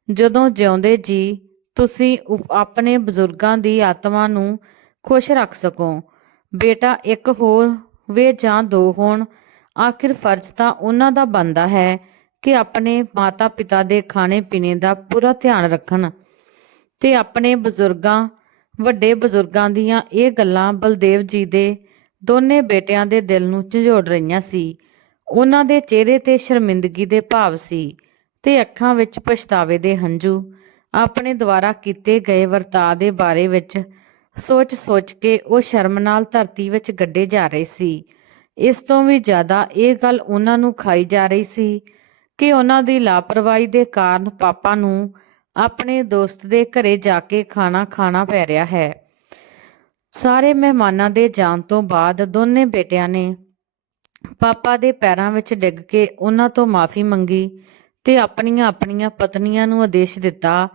ਜਦੋਂ ਜਿਉਂਦੇ ਜੀ ਤੁਸੀਂ ਆਪਣੇ ਬਜ਼ੁਰਗਾਂ ਦੀ ਆਤਮਾ ਨੂੰ ਖੁਸ਼ ਰੱਖ ਸਕੋ। ਬੇਟਾ ਇੱਕ ਹੋਵੇ ਜਾਂ ਦੋ ਹੋਣ, ਆਖਿਰ ਫਰਜ਼ ਤਾਂ ਉਹਨਾਂ ਦਾ ਬਣਦਾ ਹੈ ਕਿ ਆਪਣੇ ਮਾਤਾ ਪਿਤਾ ਦੇ ਖਾਣੇ ਪੀਣੇ ਦਾ ਪੂਰਾ ਧਿਆਨ ਰੱਖਣ। ਤੇ ਆਪਣੇ ਵੱਡੇ ਬਜ਼ੁਰਗਾਂ ਦੀਆਂ ਇਹ ਗੱਲਾਂ ਬਲਦੇਵ ਜੀ ਦੇ ਦੋਨੇ ਬੇਟਿਆਂ ਦੇ ਦਿਲ ਨੂੰ ਝੰਜੋੜ ਰਹੀਆਂ ਸੀ। ਉਹਨਾਂ ਦੇ ਚਿਹਰੇ ਤੇ ਸ਼ਰਮਿੰਦਗੀ ਦੇ ਭਾਵ ਸੀ ਤੇ ਅੱਖਾਂ ਵਿੱਚ ਪਛਤਾਵੇ ਦੇ ਹੰਝੂ। ਆਪਣੇ ਦੁਆਰਾ ਕੀਤੇ ਗਏ ਵਰਤਾਅ ਦੇ ਬਾਰੇ ਵਿੱਚ ਸੋਚ ਕੇ ਉਹ ਸ਼ਰਮ ਨਾਲ ਧਰਤੀ ਵਿੱਚ ਗੱਡੇ ਜਾ ਰਹੇ ਸੀ। ਇਸ ਤੋਂ ਵੀ ਜ਼ਿਆਦਾ ਇਹ ਗੱਲ ਉਹਨਾਂ ਨੂੰ ਖਾਈ ਜਾ ਰਹੀ ਸੀ ਕਿ ਉਹਨਾਂ ਦੀ ਲਾਪਰਵਾਹੀ ਦੇ ਕਾਰਨ ਪਾਪਾ ਨੂੰ ਆਪਣੇ ਦੋਸਤ ਦੇ ਘਰੇ ਜਾ ਕੇ ਖਾਣਾ ਖਾਣਾ ਪੈ ਰਿਹਾ ਹੈ। ਸਾਰੇ ਮਹਿਮਾਨਾਂ ਦੇ ਜਾਣ ਤੋਂ ਬਾਅਦ ਦੋਨੇ ਬੇਟਿਆਂ ਨੇ ਪਾਪਾ ਦੇ ਪੈਰਾਂ ਵਿੱਚ ਡਿੱਗ ਕੇ ਉਹਨਾਂ ਤੋਂ ਮਾਫੀ ਮੰਗੀ ਤੇ ਆਪਣੀਆਂ ਪਤਨੀਆਂ ਨੂੰ ਆਦੇਸ਼ ਦਿੱਤਾ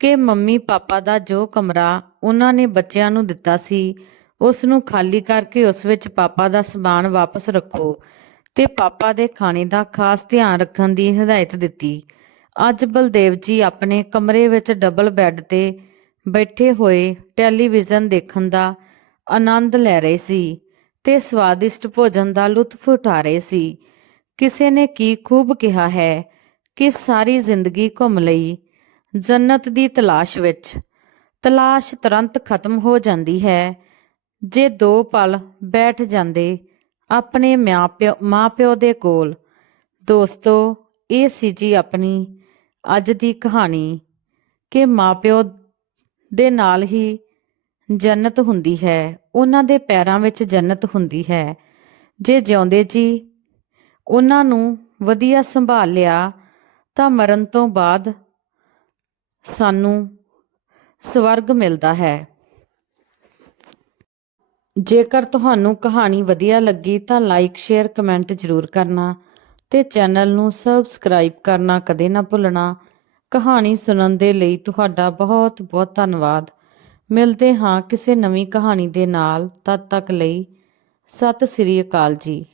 ਕਿ ਮੰਮੀ ਪਾਪਾ ਦਾ ਜੋ ਕਮਰਾ ਉਹਨਾਂ ਨੇ ਬੱਚਿਆਂ ਨੂੰ ਦਿੱਤਾ ਸੀ ਉਸ ਨੂੰ ਖਾਲੀ ਕਰਕੇ ਉਸ ਵਿੱਚ ਪਾਪਾ ਦਾ ਸਮਾਨ ਵਾਪਸ ਰੱਖੋ ਤੇ ਪਾਪਾ ਦੇ ਖਾਣੇ ਦਾ ਖਾਸ ਧਿਆਨ ਰੱਖਣ ਦੀ ਹਦਾਇਤ ਦਿੱਤੀ। ਅੱਜ ਬਲਦੇਵ ਜੀ ਆਪਣੇ ਕਮਰੇ ਵਿੱਚ ਡਬਲ ਬੈੱਡ ਤੇ ਬੈਠੇ ਹੋਏ ਟੈਲੀਵਿਜ਼ਨ ਦੇਖਣ ਦਾ ਆਨੰਦ ਲੈ ਰਹੇ ਸੀ ਤੇ ਸਵਾਦਿਸ਼ਟ ਭੋਜਨ ਦਾ ਲੁਤਫ ਉਠਾ ਰਹੇ ਸੀ। ਕਿਸੇ ਨੇ ਕੀ ਖੂਬ ਕਿਹਾ ਹੈ ਕਿ ਸਾਰੀ ਜ਼ਿੰਦਗੀ ਘੁੰਮ ਲਈ ਜੰਨਤ ਦੀ ਤਲਾਸ਼ ਵਿੱਚ, ਤਲਾਸ਼ ਤੁਰੰਤ ਖਤਮ ਹੋ ਜਾਂਦੀ ਹੈ ਜੇ 2 ਪਲ ਬੈਠ ਜਾਂਦੇ ਆਪਣੇ ਮਾਂ ਪਿਓ ਦੇ ਕੋਲ। ਦੋਸਤੋ, ਇਹ ਸੀ ਜੀ ਆਪਣੀ ਅੱਜ ਦੀ ਕਹਾਣੀ ਕਿ ਮਾਂ ਪਿਓ ਦੇ ਨਾਲ ਹੀ ਜੰਨਤ ਹੁੰਦੀ ਹੈ, ਉਹਨਾਂ ਦੇ ਪੈਰਾਂ ਵਿੱਚ ਜੰਨਤ ਹੁੰਦੀ ਹੈ। ਜੇ ਜਿਉਂਦੇ ਜੀ ਉਹਨਾਂ ਨੂੰ ਵਧੀਆ ਸੰਭਾਲ ਲਿਆ ਤਾਂ ਮਰਨ ਤੋਂ ਬਾਅਦ ਸਾਨੂੰ ਸਵਰਗ ਮਿਲਦਾ ਹੈ। ਜੇਕਰ ਤੁਹਾਨੂੰ ਕਹਾਣੀ ਵਧੀਆ ਲੱਗੀ ਤਾਂ ਲਾਈਕ ਸ਼ੇਅਰ ਕਮੈਂਟ ਜ਼ਰੂਰ ਕਰਨਾ ਤੇ ਚੈਨਲ ਨੂੰ ਸਬਸਕ੍ਰਾਈਬ ਕਰਨਾ ਕਦੇ ਨਾ ਭੁੱਲਣਾ। ਕਹਾਣੀ ਸੁਣਨ ਦੇ ਲਈ ਤੁਹਾਡਾ ਬਹੁਤ ਬਹੁਤ ਧੰਨਵਾਦ। ਮਿਲਦੇ ਹਾਂ ਕਿਸੇ ਨਵੀਂ ਕਹਾਣੀ ਦੇ ਨਾਲ। ਤਦ ਤੱਕ ਲਈ ਸਤਿ ਸ੍ਰੀ ਅਕਾਲ ਜੀ।